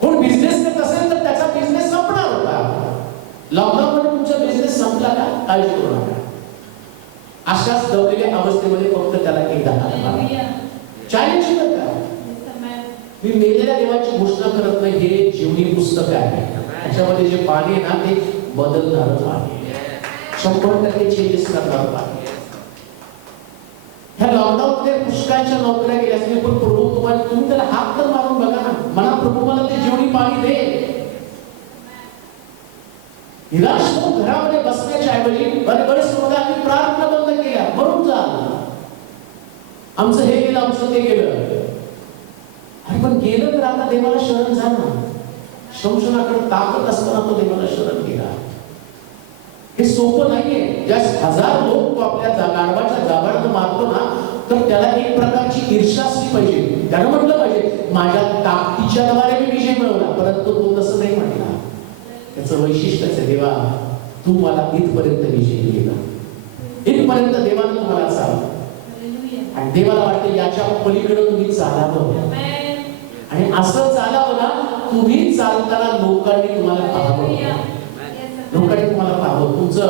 कोण बिझनेस करत असेल तर त्याचा बिझनेस संपणार होता. लॉकडाऊन मध्ये तुमचा बिझनेस संपला का? काळजी करू नका. अशाच दबलेल्या अवस्थेमध्ये फक्त त्याला एकदा चॅलेंज करता. मी मेलेल्या देवाची घोषणा करत नाही, हे जीवनी पुस्तक आहे. त्याच्यामध्ये जे पाणी आहे ना ते बदलणार पाणी, 100% चेंजेस करणार पाणी. ह्या लॉकडाऊन मध्ये पुष्कळच्या नोकऱ्या गेल्या असतील, पण प्रभू तुम्हाला, तुम्ही त्याला हात तर मारून बघा ना, म्हणा प्रभू मला ते जीवनी पाणी दे. निराश होऊन घरामध्ये बसण्याच्या ऐवजी बरेच लोक आम्ही प्रार्थना बंद केल्या, मरून जा, आमचं हे गेलं, आमचं ते गेलं. अरे पण गेलं तर आता देवाला शरण जा ना. शमशोनाकडे ताकद असताना तो देवाला शरण गेला. हे सोपं नाहीये. ज्या 1000 लोक तो आपल्या गाढवाच्या गाभाड्यात मारतो ना, तर त्याला एक प्रकारची ईर्ष्या असली पाहिजे. त्यानं म्हटलं पाहिजे माझ्या ताकदीच्या द्वारे मी विजय मिळवला, परंतु तो तसं नाही म्हटला. त्याचं वैशिष्ट्यच आहे, देवा तू मला इथपर्यंत विजय दिला, इथपर्यंत देवानं तुम्हाला चालवलं. आणि देवाला वाटतं याच्या पलीकडे तुम्ही चालावं. आणि असं चालावं ना, तुम्ही चालताना लोकांनी तुम्हाला पाहावं, लोकांनी तुम्हाला पाहावं, तुमचं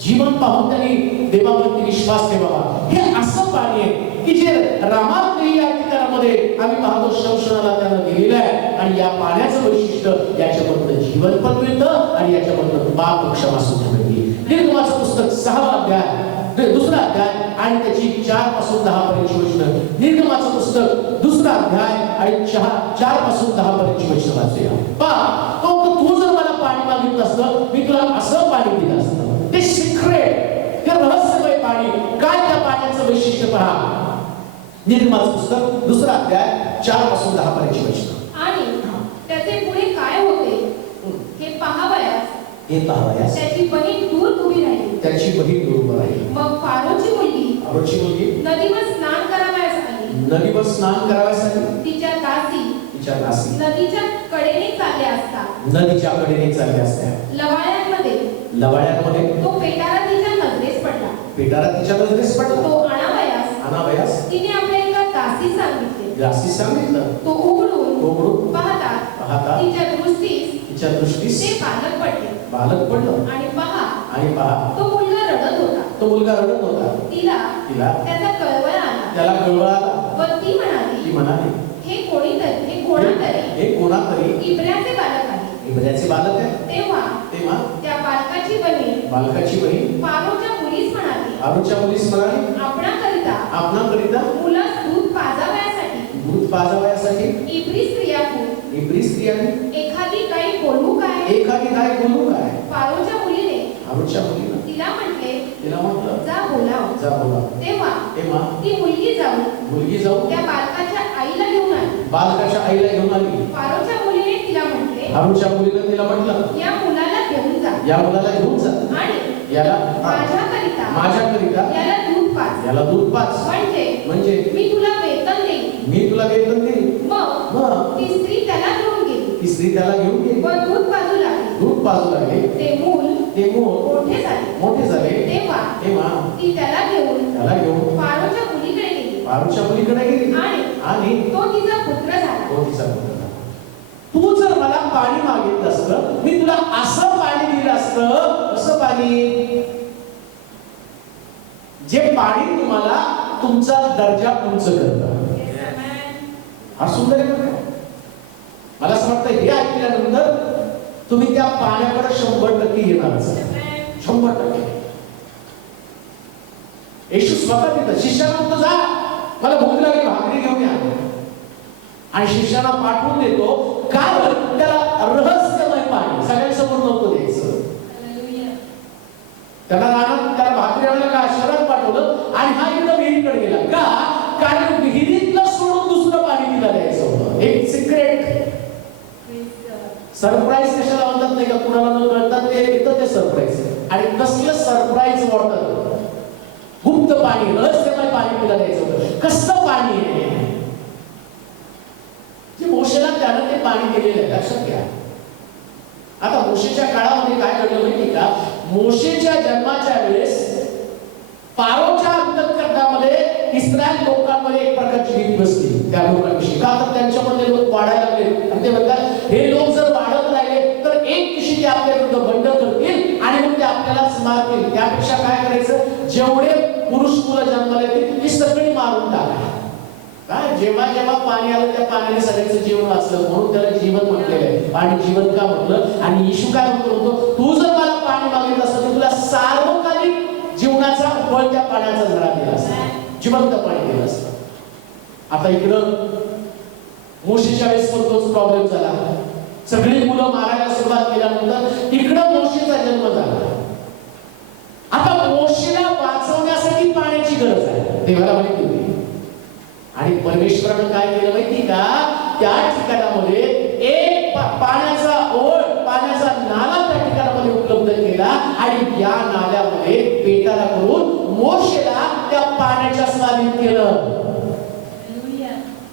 जीवन पाहून त्यांनी देवावरती विश्वास ठेवावा. हे असं पाणी आहे की जे रामात या ठिकाणामध्ये आम्ही पाहतो शमशोनाला त्यानं दिलेलं आहे. आणि या पाण्याचं वैशिष्ट्य याच्याबद्दल जीवन पण मिळतं आणि याच्याबद्दल पाप क्षमा सुद्धा मिळते. निर्गमाचं पुस्तक 6वा अध्याय 2रा अध्याय आणि त्याची 4 पासून 10 पर्यंतची वचनं. निर्गमाचं पुस्तक 2रा अध्याय आणि 4 पासून 10 पर्यंतची वचनं वाचूया. पहा, तू जर मला पाणी मागितलं असतं मी तुला असं पाणी दिलं असतं. ते सिक्रेट, ते रहस्यमय पाणी. काय त्या पाण्याचं वैशिष्ट्य पहा. निर्गमाचं पुस्तक 2रा अध्याय 4 पासून 10 पर्यंतची वचनं. आणि त्याचे पुढे काय होते हे पाहावयास त्याची बहीण दूर उभी राहिली. त्याची बहीण दूर राहिली. मग फारोची मुलगी नदीवर स्नान करावयास आली. नदीवर स्नान करावयास आली. तिच्या दासी नदीच्या कडेने चालल्या असता. लवाळ्यांमध्ये तो पेटारा तिच्या नजरेस पडला. तो आणावयास तिने आपल्या एका दासी सांगितले. जास्तीत सांगितलं तो उघडून पाहता तिच्या दृष्टीस ते बालक पडलं आणि पहा तो मुलगा रडत होता तिला त्याचा त्याला कळवळ आला व ती म्हणाली हे कोणातरी इब्राचे बालक आहे. तेव्हा त्या बालकाची बहीण फारोच्या मुलीस म्हणाली आपणाकरिता मुलास दूध पाजावयासाठी इब्री स्त्रियाने एखादी काही बोलू काय फारोच्या मुलीने तिला म्हटलं जा बोलाव तेव्हा ती मुलगी जाऊन त्या बालकाच्या आईला घेऊन आली फारोच्या मुलीने तिला म्हटलं या मुलाला घेऊन जा आणि माझ्याकरिता याला दूध पाज म्हणजे मी तुला वेतन देईन मग ती स्त्री त्याला घेऊन गेली व दूध पाजू लागले ते मूल मोठे झाले तेव्हा ती त्याला घेऊन फारोच्या मुलीकडे गेली आणि तो तिचा पुत्र झाला. तू जर मला पाणी मागितलं असतं मी तुला असं पाणी दिलं असतं. कसं पाणी? जे पाणी तुम्हाला तुमचा दर्जा उंच करतं. हा सुंदर आहे. मला असं वाटतं हे ऐकल्यानंतर तुम्ही त्या पाण्याकडे 100% येणारच. 100%. येशू स्वतः तिथं शिष्याला म्हणतो जा मला भूक लागली भाकरी घेऊन या आणि शिष्याला पाठवून देतो. कारण त्याला रहस्यमय पाणी सगळ्यांसमोर नको द्यायचं. त्याला भाकरी आणलं का शहरात पाठवलं आणि हा इकडं विहिरीकडे गेला का? कारण विहिरीतलं सोडून दुसरं पाणी तिला द्यायचं होतं. एक सिक्रेट सरप्राईज कशाला म्हणतात नाही का? कुणाला न कळतात ते येतं ते सरप्राईज. आणि कसलं सरप्राईज वॉटर गुप्त पाणी रहस्यमय पाणी तिला द्यायचं होतं. कसलं पाणी आहे जे मोशेला त्यानं ते पाणी केलेलं आहे. लक्षात घ्या. आता मोशेच्या काळामध्ये काय घडलं माहिती का? मोशेच्या जन्माच्या वेळेस फारोच्या अंतःकरणामध्ये इस्रायल लोकांमध्ये एक प्रकारची भीती बसली त्या लोकांविषयी. का तर त्यांच्यामध्ये लोक वाढायला लागले आणि ते म्हणतात हे लोक जर वाढत राहिले तर एक दिवशी ते आपल्या विरुद्ध बंड करतील आणि मग ते आपल्यालाच मारतील. त्यापेक्षा काय करायचं? जेवढे पुरुष मुलं जन्माला येतील ती सगळी मारून टाका. काय जेव्हा जेव्हा पाणी आलं त्या पाण्याने सगळ्यांचं जीवन वाचलं म्हणून त्याला जीवन म्हटलेलं आहे. आणि जीवन का म्हटलं? आणि येशू काय म्हणतो? तू जर मला पाणी मागितलं असतं तर तुला सार्वकालिक जीवनाचा बळ त्या पाण्याचा झरा दिला असता. जिवंत पाणी दिलं असतं. आता इकडं मोशेच्या वेळेस तोच प्रॉब्लेम झाला. सगळी मुलं मारायला सुरुवात केल्यानंतर इकडं मोशेचा जन्म झाला. आता मोशेला वाचवण्यासाठी पाण्याची गरज आहे. देवाला माहिती होती. आणि परमेश्वरानं काय केलं माहिती का? त्या ठिकाणामध्ये एक पाण्याचा नाला त्या ठिकाणामध्ये उपलब्ध केला आणि या नाल्यामध्ये पेटारा करून मोशेला त्या पाण्याच्या स्वाधीन केलं.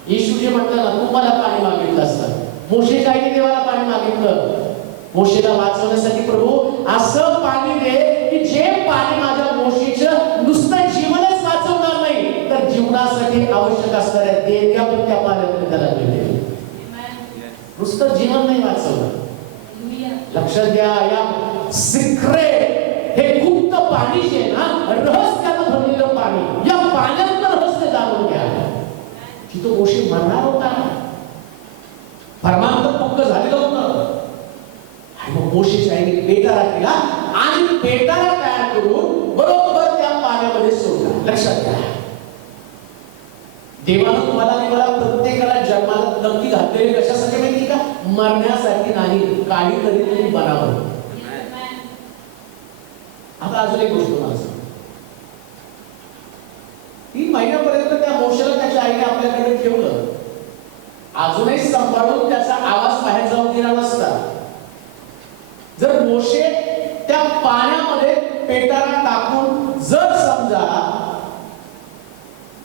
येशू जे म्हटलं ना तू मला पाणी मागितलं असतं. मोशेच्या आईने देवाला पाणी मागितलं. मोशेला वाचवण्यासाठी प्रभू असं पाणी दे की जे पाणी माझ्या मोशेचं नुसतं जीवनच वाचवणार नाही तर जीवनासाठी आवश्यक असणाऱ्या देणग्या पण त्या पाण्यातून त्याला मिळेल. नुसतं जीवन नाही वाचवलं. लक्षात घ्या. या सिक्रेट हे गुप्त पाणी जे ना रहस्यानं भरलेलं पाणी या पाण्यातलं रहस्य जाणून घ्या. की तो मोशे मरणार होता. परमानंद पक्क झालेलं होतं. आणि मग मोशेच्या आईने पेटारा केला आणि पेटारा तयार करून बरोबर त्या पाण्यामध्ये सोडला. लक्षात घ्या. देवानं तुम्हाला आणि मला प्रत्येकाला जन्माला नक्की घातलेले कशासाठी माहिती का? मरण्यासाठी नाही. काहीतरी तरी बनावं. आता अजून एक गोष्ट मला सांग. 3 महिन्यापर्यंत त्या मोशेला त्याच्या आईने आपल्याकडे ठेवलं. अजूनही सांभाळून त्याचा आवाज बाहेर जाऊन दिला नसता. जर मोशे त्या पाण्यामध्ये पेटारा टाकून जर समजा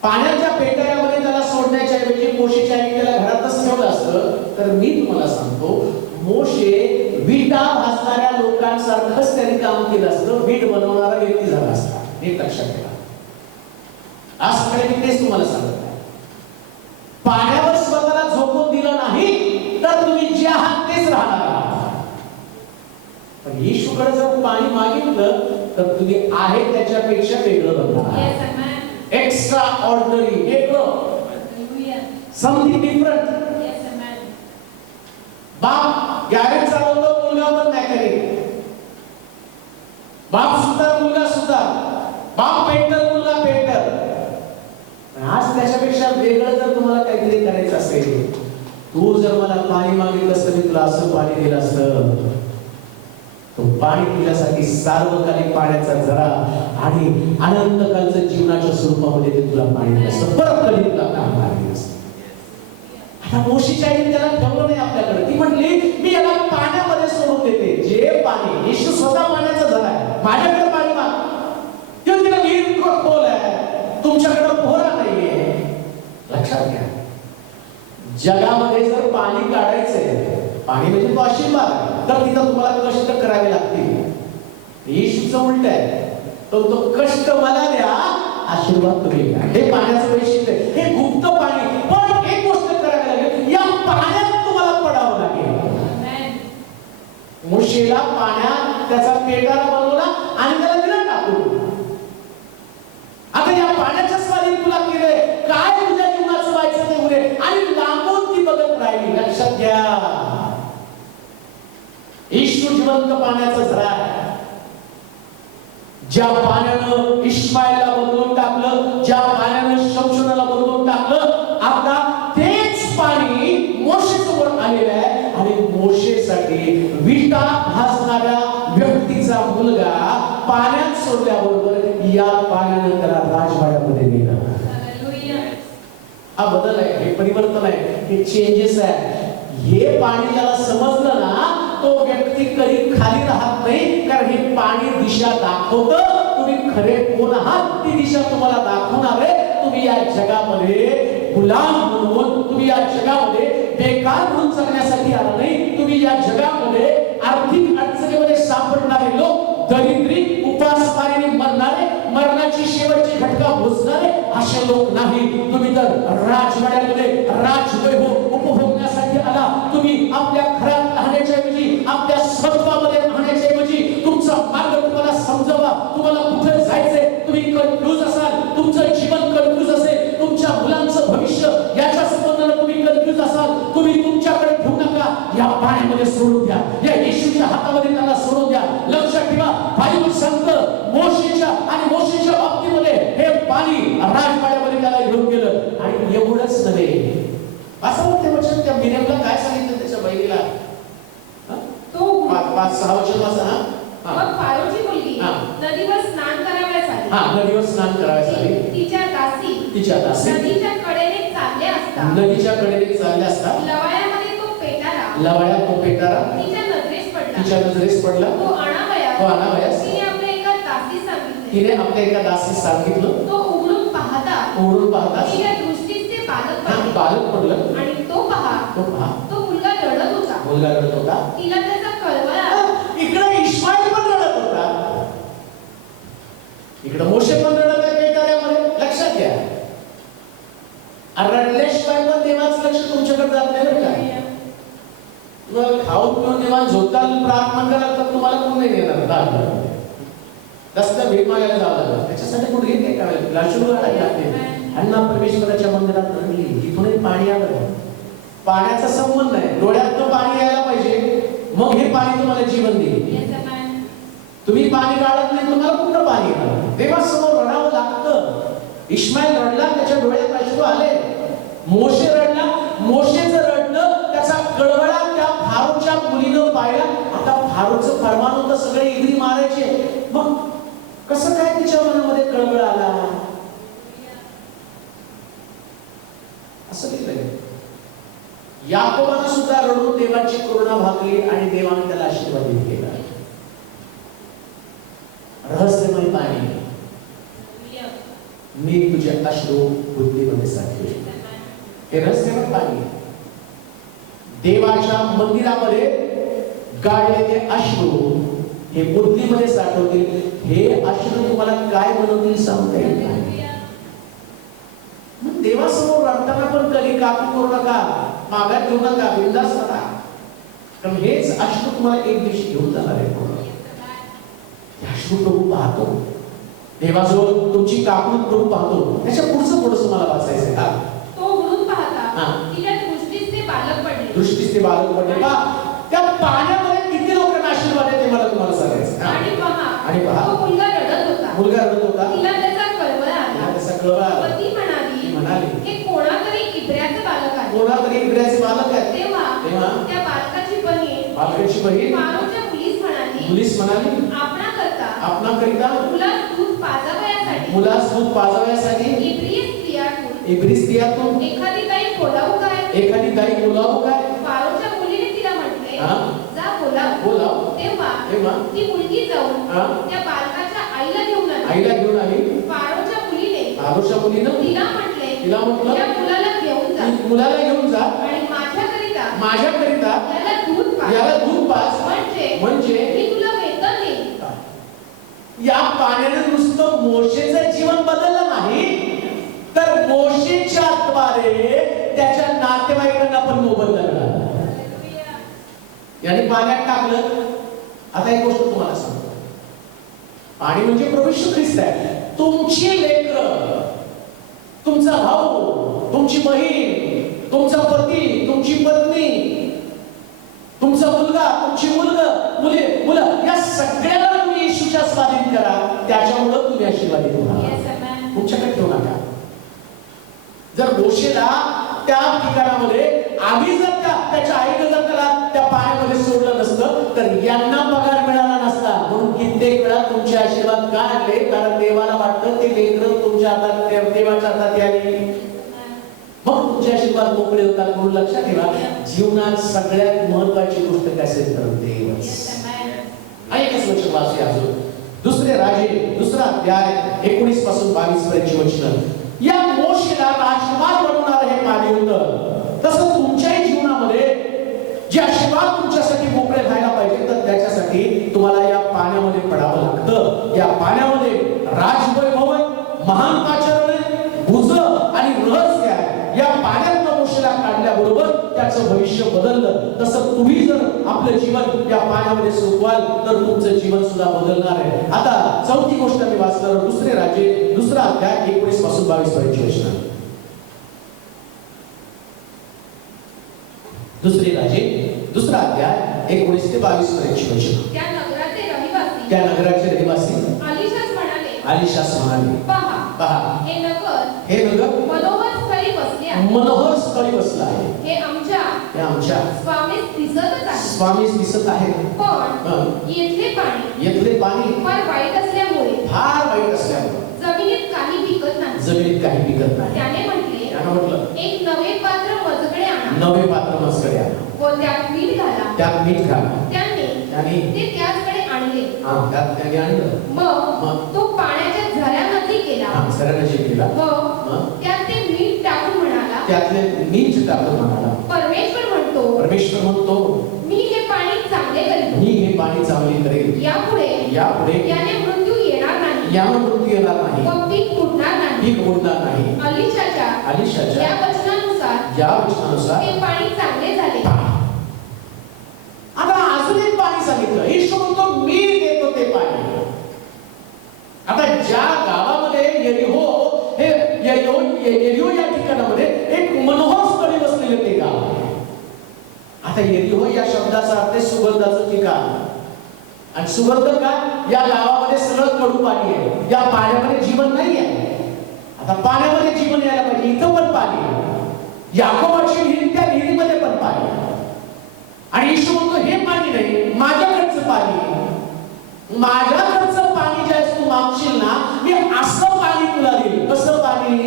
पाण्याच्या पेटाऱ्यामध्ये त्याला सोडण्याच्या ऐवजी मोशेच्या आईने त्याला घरातच ठेवलं असतं तर मी तुम्हाला सांगतो मोशे विटा भासणाऱ्या लोकांसारखंच त्यांनी काम केलं असतं. वीट बनवणारा व्यक्ती झाला असता. हे लक्षात ठेवा. आज सकाळी मी तेच तुम्हाला सांगत आहे. पाण्या तर तुम्ही जे आहात तेच राहणार आहात. पण येशूकडे जर पाणी मागितलं तर तुम्ही आहे त्याच्यापेक्षा वेगळं बनणार. Yes, amen. एक्स्ट्रा ऑर्डिनरी, वेगळं, Hallelujah. Something different. Yes, amen. बाप गॅरेज चालवतो, मुलगा पण मॅकॅनिक. बाप सुद्धा मुलगा सुद्धा, बाप पेंटर मुलगा पेंटर. आज त्याच्यापेक्षा वेगळं जर तुम्हाला काहीतरी करायचं असेल, तू जर मला पाणी मागितलं असतं मी तुला असं पाणी दिलं असतं. तो पाणी तुझ्यासाठी सार्वकालिक पाण्याचा झरा आणि अनंतकालचं जीवनाच्या स्वरूपामध्ये ते तुला पाणी दिलं असतं. परत कधी तुला काम लागलं असतं. आता मोशीच्या आईने त्याला ठेवलं नाही आपल्याकडे. ती म्हटली मी याला पाण्यामध्ये सोडून देते. जे पाणी, येशू स्वतः पाण्याचा झरा आहे, माझ्याकडे पाणी माग. किंवा तिला विहीर खोल आहे, तुमच्याकडे पोहरा नाहीये. लक्षात घ्या, जगामध्ये जर पाणी काढायचंय, पाणी म्हणजे तो आशीर्वाद आहे, तर तिथं तुम्हाला कष्ट करावे लागतील. येशूचं उलट आहे, तो कष्ट मला द्या, आशीर्वाद तुम्ही घ्या. हे पाण्याचं वैशिष्ट्य आहे. हे गुप्त पाणी. पण एक गोष्ट करावी लागेल, या पाण्यात तुम्हाला पडावं लागेल. मोशेला पाण्यात त्याचा पेटारा बनवला आणि त्याला दिला टाकून. आता या पाण्याच्या स्वाधीन तुला केलंय, काय तुझ्या जीवनाचं व्हायचं ते उरे. आणि लांबून ती बघत राहिली. लक्षात घ्या, येशू जिवंत पाण्याचा झरा आहे. ज्या पाण्यानं इश्माएलला बदलून टाकलं, ज्या पाण्यानं शमशोनाला बदलून टाकलं, आता तेच पाणी मोशेसमोर आलेलं आहे. आणि मोशेसाठी विटा भासणाऱ्या व्यक्तीचा मुलगा पाण्यात सोडल्याबरोबर या पाण्यानं त्याला राजवाड्यामध्ये नेलं. हा बदल आहे, हे परिवर्तन आहे, हे चेंजेस आहे. हे पाणी ज्याला समजलं ना, तो व्यक्ती कधी खाली राहत नाही. कारण हे पाणी दिशा दाखवतं. तुम्ही खरे कोण आहात ती दिशा तुम्हाला दाखवणार आहे. तुम्ही या जगामध्ये गुलाम म्हणून, तुम्ही या जगामध्ये बेकार म्हणून जगण्यासाठी आला नाही. तुम्ही या जगामध्ये आर्थिक अडचणीमध्ये सापडणारे लोक, दरिद्री, उपासमारीने मरणारे, मरणाची शेवटची घटका भोसणारे असे लोक नाही. तुम्ही तर राजवाड्यामध्ये राजवैभव उपभोगण्यासाठी आला. तुम्ही आपल्या घरात राहण्याच्या ऐवजी, आपल्या सत्वामध्ये राहण्याच्या ऐवजी तुमचा मार्ग तुम्हाला समजावा, तुम्हाला कुठे जायचंय, तुम्ही कन्फ्यूज असाल, तुमचं जीवन कन्फ्यूज असेल, तुमच्या मुलांचं भविष्य याच्या संबंधाने तुम्ही कन्फ्यूज असाल, तुम्ही तुमच्याकडे ठेवू नका, या पाण्यामध्ये सोडून द्या. या येशूच्या हातामध्ये त्यांना सोडून द्या. लक्षात ठेवा, बायबल सांगतं मोशेच्या आणि मोशेच्या बाबतीमध्ये हे पाणी राजवाड्यामध्ये त्याला घेऊन गेलं. आणि एवढंच नव्हे, असं म्हणते वचन त्या मिरियमला काय सांगितलं त्याच्या बहिणीला, तो 5-6 वर्षाचा. मग फारोची मुलगी नदीवर स्नान करावयास आली. नदीवर स्नान करावयास आली. तिच्या दासी नदीच्या कडेने चालले असता लवाळ्यामध्ये तो पेटारा तिच्या नजरेस पडला. तो आणावयास तिने आपल्या एका दासीस सांगितलं. तो उघडून पाहता तिच्या दृष्टीस ते बालक पडलं. आणि तो पहा तो मुलगा रडत होता. तिला त्याचा कळवळा. इकडे इश्माईल पण रडत होता, इकडे मोशे पण रडत आहे पेटाऱ्यामध्ये. लक्षात घ्या, रडल्याशिवाय पण देवाचं लक्ष तुमच्याकडे जात नाही बरं का. मग खाऊन पिऊन देवा झोपताल प्रार्थना कराल तर तुम्हाला कोण नाही देणार. रस्ता भेट मागायला जावं लागलं. त्याच्यासाठी कुठे येते का लाशूर लागते. अण्णा परमेश्वराच्या मंदिरात रडली, इथूनही पाणी आलं. पाण्याचा संबंध नाही, डोळ्यातनं पाणी यायला पाहिजे, मग हे पाणी तुम्हाला जीवन देईल. तुम्ही पाणी काढत नाही, तुम्हाला कुठं पाणी येणार. देवासमोर रडावं लागतं. इश्माईल रडला, त्याच्या डोळ्यात अश्रू आले. मोशे रडला, मोशेचं रडणं त्याचा कळवळा त्या फारोच्या मुलीनं पाहिला. आता फारोचं फरमान होतं सगळे इगरी मारायचे, मग कसं काय तिच्या मनामध्ये कळवळा आला. असं लिहिलंय. याकोबानं सुद्धा रडून देवाची करुणा भागली आणि देवाने त्याला आशीर्वादित केला. रहस्यमय पाणी, मी तुझे अश्रू बुद्धीमध्ये साठवे. हे रहस्यमय पाणी देवाच्या मंदिरामध्ये गाळलेले अश्रू हे बुद्धीमध्ये साठवतील. हे अश्रू तुम्हाला काय बनवतील सांगता येत नाही. देवासमोर रडताना पण कधी कापू करू नका, मागात घेऊ नका, बिनधास्त राहा. कारण हेच अश्रू तुम्हाला एक दिवशी घेऊन जाणार आहे पूर्ण. अश्रू प्रभू पाहतो, देवाजवळ तुमची काकून प्रभू पाहतो. त्याच्या पुढचं थोडंसं मला वाचायचंय. हा, तो उघडून पाहता हा. तिच्या दृष्टीस ते बालक पडले. दृष्टीस ते बालक पडले. का त्या पाण्यामध्ये किती लोकांना आशीर्वाद आहे ते मला तुम्हाला सांगायचं. हा. आणि पहा तो मुलगा रडत होता. मुलगा रडत होता. तिला त्याचा कळवळा आला. त्याचा कळवळा आला. व ती म्हणाली हे कोणातरी इब्राचे बालक आहे. कोणातरी इब्राचे बालक आहे. तेव्हा त्या बालकाची बहीण फारोच्या मुलीस म्हणाली आपणाकरिता मुलास दूध पाजावयासाठी इब्री स्त्रियातून एखादी गाई बोलावू काय. फारोच्या मुलीने तिला म्हटले जा बोलाव. तेव्हा ती मुलगी जाऊन त्या बालकाच्या आईला घेऊन आली. फारोच्या मुलीने तिला म्हटलं या मुलाला घेऊन जा आणि माझ्याकरिता याला दूध पाज म्हणजे मी तुला वेतन देईन. या पाण्याने नुसतं मोशेचं जीवन बदललं नाही, तर मोशेच्या द्वारे त्याच्या नातेवाईकांना पण मोबदला मिळाला. याने पाण्यात टाकलं. आता एक गोष्ट तुम्हाला सांगतो, पाणी म्हणजे प्रभू येशू ख्रिस्त आहे. तुमची लेकरं, तुमचा भाऊ, तुमची बहीण, तुमचा पती, तुमची पत्नी, तुमचा मुलगा, तुमची मुलं या सगळ्याला तुम्ही येशूच्या स्वाधीन करा. त्याच्यामुळे तुम्ही आशीर्वादित होणार. तुमच्याकडे ठेवू नका. जर मोशेला त्या ठिकाणामध्ये आम्ही जर त्याच्या आईने जर त्याला त्या पाण्यामध्ये सोडलं नसतं तर यांना पगार मिळाला नसता. म्हणून कित्येक वेळा तुमचे आशीर्वाद का आणले, कारण देवाला वाटतं ते लेकरं तुमच्या हातात, देवाच्या हातात यावी, मग तुमचे आशीर्वाद मोकळे होतात. म्हणून लक्षात ठेवा, जीवनात सगळ्यात महत्वाची गोष्ट काय असेल तर देवच. एकच वचन वाचूया अजून. दुसरे राजे 2 अध्याय 19 पासून 22 पर्यंतची वचनं. या मोशेला राजकुमार बनवणार हे पाणी होतं. तसं तुमच्याही जीवनामध्ये जे आशीर्वाद तुमच्यासाठी मोकळे व्हायला पाहिजे तर त्याच्यासाठी तुम्हाला या पाण्यामध्ये पडावं लागतं. या पाण्यामध्ये राजवैभव, महानताचरण, भुज आणि रहस्य आहे. या पाण्यात मोशेला काढल्याबरोबर त्याचं भविष्य बदललं. तसं तुम्ही जर आपलं जीवन या पाण्यामध्ये सोडवाल तर तुमचं जीवन सुद्धा बदलणार आहे. आता चौथी गोष्ट मी वाचणार, दुसरे राजे 2 अध्याय 19 पासून 22 पर्यंतची वचनं. दुसरे राजे 2 अध्याय 19 ते 22 पर्यंतची वचनं. त्या नगराचे रहिवासी आलिशास म्हणाले पहा हे नगर मनोहर स्थळी बसला आहे. हे आमच्या स्वामीस दिसत आहे. पण येथले पाणी फार वाईट असल्यामुळे जमिनीत काही पिकत नाही. त्याने म्हटलं एक नवे पात्र मजकडे आणा व त्यात मीठ घाला. त्याने ते त्याचकडे आणले. मग तो पाण्याच्या झऱ्यामध्ये गेला व त्यात ते मीठ टाकून म्हणाला परमेश्वर म्हणतो मी हे पाणी चांगले करेल. यापुढे याने मृत्यू येणार नाही व पीक फुटणार नाही. अलिशाच्या या वचनानुसार ते पाणी चांगले झाले. आता अजून एक पाणी सांगितलं. येशू म्हणतो मी देतो ते पाणी. आता ज्या गावामध्ये यरीहो या ठिकाणामध्ये एक मनोहर स्थळी बसलेले ते गाव. आता यरीहो या शब्दाचा अर्थ आहे सुगंधाचं ठिकाण. आणि सुगंध काय, या गावामध्ये सगळं कडू पाणी आहे. या पाण्यामध्ये जीवन नाही आहे. आता पाण्यामध्ये जीवन यायला पाहिजे. इथं पण पाणी आहे. याकोबाची विहीर, त्या विहिरीमध्ये पण पाणी आहे. आणि येशू म्हणतो हे पाणी नाही, माझ्याकडचं पाणी, माझ्याकडचं पाणी ज्यावेळेस तू मागशील ना, मी असं पाणी तुला देईल. कसं पाणी?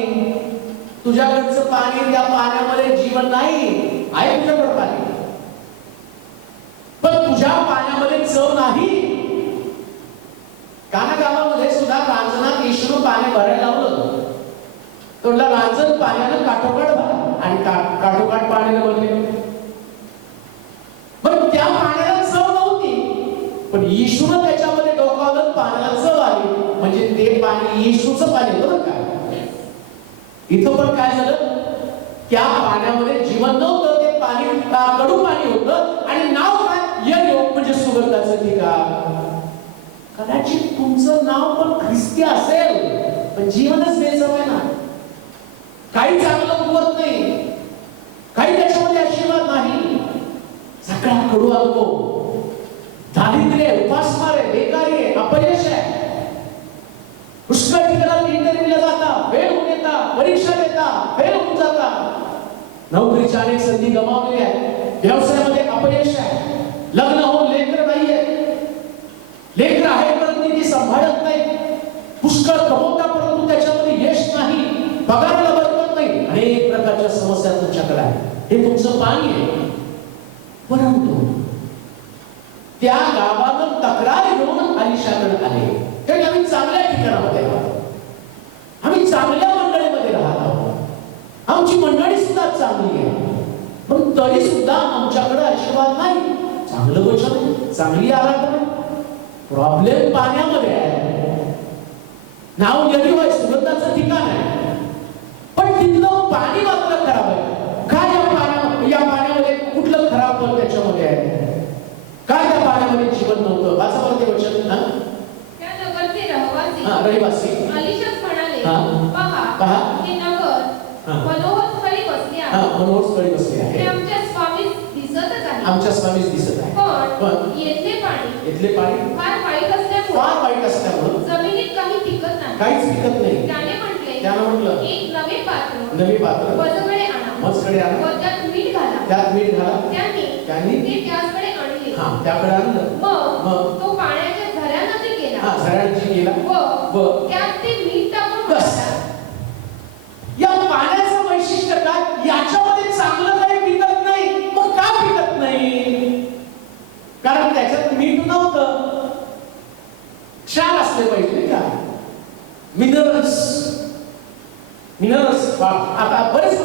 तुझ्याकडचं पाणी, त्या पाण्यामध्ये जीवन नाही आहे. तुझ्याकडं पाणी पण तुझ्या पाण्यामध्ये चव नाही. काना गावामध्ये सुद्धा रांजणात येशूनं पाणी भरायला लावलं. तोडला रांजण पाण्यानं काठोकाठ भरा आणि काठोकाठ पाण्यानं भरले. पण त्या पाण्याला चव नव्हती, पण येशूनं त्याच्यामध्ये डोकावलं, पाण्याला चव आली. म्हणजे ते पाणी येशूचं पाणी होतं का? इथं पण काय झालं, त्या पाण्यामध्ये जीवन नव्हतं. ते पाणी कडू पाणी होतं आणि नाव सुगंधाचं ठिकाण. कदाचित तुमचं नाव पण ख्रिस्ती असेल, पण जीवनच बेचव आहे ना. काही चांगलं उगवत नाही, काही त्याच्यामध्ये आशीर्वाद नाही. सगळा कडू अनुभव, दारिद्र्य, उपासमार आहे, बेकारी आहे, अपयश आहे. पुष्कळ ठिकाणी इंटरव्ह्यूला जाता, फेल होऊन येता, परीक्षा देता, फेल होऊन जाता. नोकरीच्या अनेक संधी गमावलेल्या आहेत, व्यवसायामध्ये अपयश आहे, लग्न होऊन लेकर नाहीये, लेकर आहे परंतु ती सांभाळत नाही, पुष्कळ कमवता परंतु त्याच्यामध्ये यश नाही, पगाराला बरकत नाही, अनेक प्रकारच्या समस्या तुमच्याकडे आहेत. हे तुमचं पाणी आहे. परंतु त्या गावानं तक्रार घेऊन अलिशाकडे आले. कारण आम्ही चांगल्या ठिकाणामध्ये राहतो, आम्ही चांगल्या मंडळीमध्ये राहत आहोत, आमची मंडळी सुद्धा चांगली आहे, पण तरी सुद्धा आमच्याकडे आशीर्वाद नाही, चांगलं वचन, चांगली आराधना. प्रॉब्लेम पाण्यामध्ये आहे. नाव जरी होय, सुगंधाचं ठिकाण आहे, पण तिथलं पाणी मात्र खराब आहे. काय या पाण्यामध्ये कुठलं खराब पण त्याच्यामध्ये आहे? काय त्या पाण्यामध्ये जीवन नव्हतं? वाचा बरं ते वचन. त्या नगरचे रहिवासी अलिशास म्हणाले, पहा, हे नगर मनोहर स्थळी बसले आहे. मनोहर स्थळी बसले आहे. ते आमच्या स्वामीस दिसतच आहे. आमच्या स्वामीस दिसत आहे. पण येथले पाणी फार वाईट असल्यामुळे जमिनीत काही पिकत नाही. काहीच पिकत नाही. त्याने म्हटलं एक नवे पात्र मजकडे आणा व त्यात मीठ घाला. त्यांनी ते त्याचकडे आणले. त्याकडे आणलं. मग तो पाण्याच्या झऱ्यामध्ये गेला. झऱ्याची गेला व त्यात ते मीठ टाकून घातला. या पाण्याचं वैशिष्ट्य काय? याच्यामध्ये चांगलं काही पिकत नाही. मग का पिकत नाही? कारण त्याच्यात मीठ नव्हतं. क्षार असले पाहिजे का, मिनरल्स. आता बरेच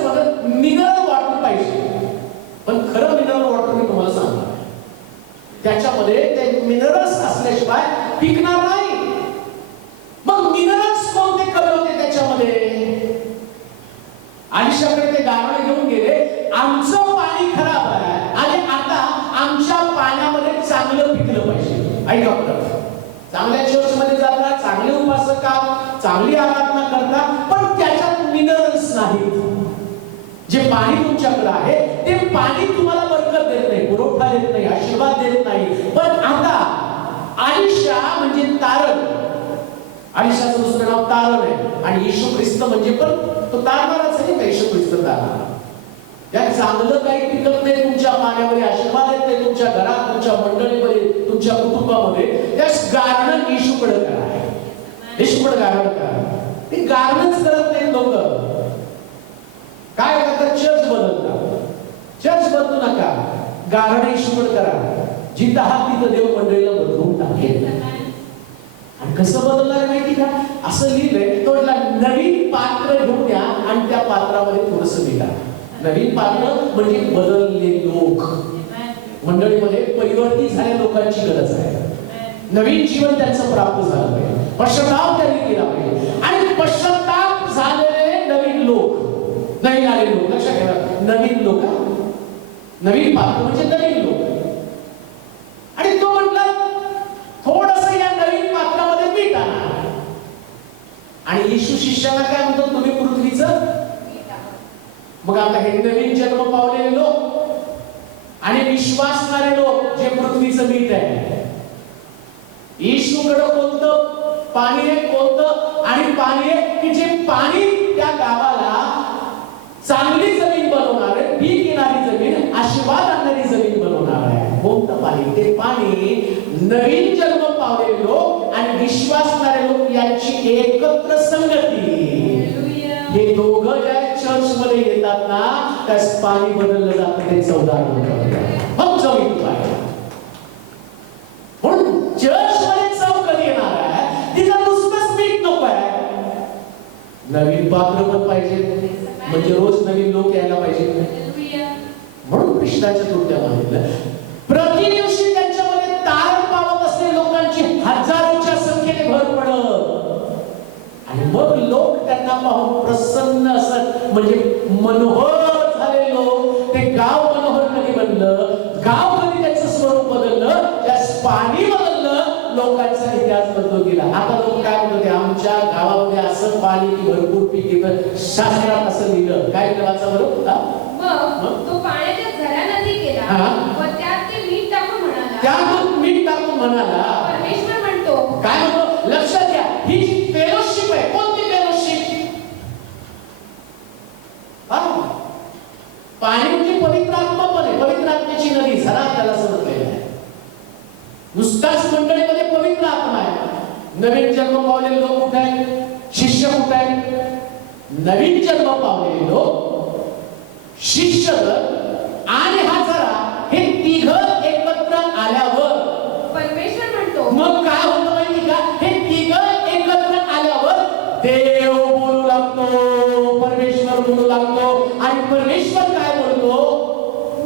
मिनरल वॉटर पाहिजे, पण खरं मिनरल वॉटर मी तुम्हाला सांगणार, त्याच्यामध्ये ते मिनरल्स असल्याशिवाय पिकणार नाही. मग मिनरल्स कोणते कमी होते त्याच्यामध्ये? अलिशाकडे ते गारणं घेऊन गेले, आमचं पाणी खराब आहे आणि आता आमच्या पाण्यामध्ये चांगलं पिकलं पाहिजे. ऐका बरं, चांगल्या चर्चमध्ये जाता, चांगले उपासक, चांगली आराधना करता, पण त्याच्यात मिनरल्स नाहीत. जे पाणी तुमच्याकडे आहे ते पाणी तुम्हाला बरकत देत नाही, पुरवठा देत नाही, आशीर्वाद देत नाही. पण आता अलिशा म्हणजे तारण, अलिशाचं दुसरं नाव तारण आहे, आणि येशू ख्रिस्त म्हणजे पण तो तारणाराच आहे का? येशू ख्रिस्त तारणारा. या चांगलं काही पिकत नाही तुमच्या पाण्यामध्ये, आशीर्वाद येत नाही तुमच्या घरात, तुमच्या मंडळीमध्ये, तुमच्या कुटुंबामध्ये. त्या गारणं येशूकडे करा, येशूकडे गारणं करा. ते गारणंच करत नाही लोक. काय करतात? चर्च बदलतात. चर्च बदलू नका, गारणं येशूकडे करा. जिथं आहात तिथं देव मंडळीला बदलून टाकेल. आणि कसं बदलणार माहिती का? असं लिहिलंय, तो नवीन पात्र घेऊन या आणि त्या पात्रामध्ये थोडंसं मिळा. नवीन पात्र म्हणजे बदललेले लोक. मंडळीमध्ये परिवर्तित झालेल्या लोकांची गरज आहे. नवीन जीवन त्यांचं प्राप्त झालं पाहिजे, पश्चाताप त्यांनी केला पाहिजे. आणि पश्चाताप झालेले नवीन लोक, नवीन आलेले लोक, लक्षात ठेवा, नवीन लोक, नवीन पात्र म्हणजे नवीन लोक. आणि तो म्हटला थोडस या नवीन पात्रामध्ये मीठ आणा. आणि येशू शिष्याला काय म्हणतो? तुम्ही पृथ्वीचं. मग आता हे नवीन जन्म पावलेले लोक आणि विश्वासणारे लोक जे पृथ्वीचं मीठ आहे, येशूकडे कोणतं पाणी आहे? कोणतं? आणि पाणी आहे की जे पाणी त्या गावाला चांगली जमीन बनवणार आहे, पीक येणारी जमीन, आशीर्वाद आणणारी जमीन बनवणार आहे. कोणतं पाणी? ते पाणी नवीन जन्म पावलेले लोक आणि विश्वासणारे लोक यांची एकत्र संगती. हे दोघं ज्या चर्च मध्ये येतात ना, त्यास पाणी बदललं जातं. ते 14 मग जमीन आहे. म्हणून चर्च मध्ये चव कधी येणार आहे? तिथं नुसतंच मीठ नको आहे, नवीन पात्र पण पाहिजे. म्हणजे रोज नवीन लोक यायला पाहिजे. म्हणून ख्रिस्ताच्या तृतीयामध्ये प्रति दिवशी त्यांच्यामध्ये तारण पावत असलेल्या लोकांची हजारोच्या संख्येने भर पडत. आणि मग लोक त्यांना पाहून प्रसन्न असत. म्हणजे मनोहर झाले लोक. ते गाव मनोहर कधी बनलं? गाव कधी त्याचं स्वरूप बदललं? त्या शास्त्रात असं लिहिलं. काय लिहिलं वाचा बरं? मग तो पाण्याच्या झऱ्यानदी गेला व त्यात ते मीठ टाकून म्हणाला. त्यातून मीठ टाकून म्हणाला. परमेश्वर म्हणतो. काय म्हणतो? लक्षात घ्या, ही जी फेलोशिप आहे, कोणती फेलोशिप? पाणी म्हणजे पवित्र आत्मा पण आहे. पवित्र आत्म्याची नदी झरा त्याला समजलेला आहे. नुसताच मंडळीमध्ये पवित्र आत्मा आहे. नवीन जन्म पावलेले लोक कुठे आहेत? शिष्य कुठे आहेत? नवीन जन्म पावलेले लोक, शिष्यगण आणि हा झरा हे तिघ एकत्र आल्यावर परमेश्वर म्हणतो. मग काय होतं माहिती का? हे तिघ एकत्र आल्यावर देव बोलू लागतो, परमेश्वर बोलू लागतो. आणि परमेश्वर काय बोलतो?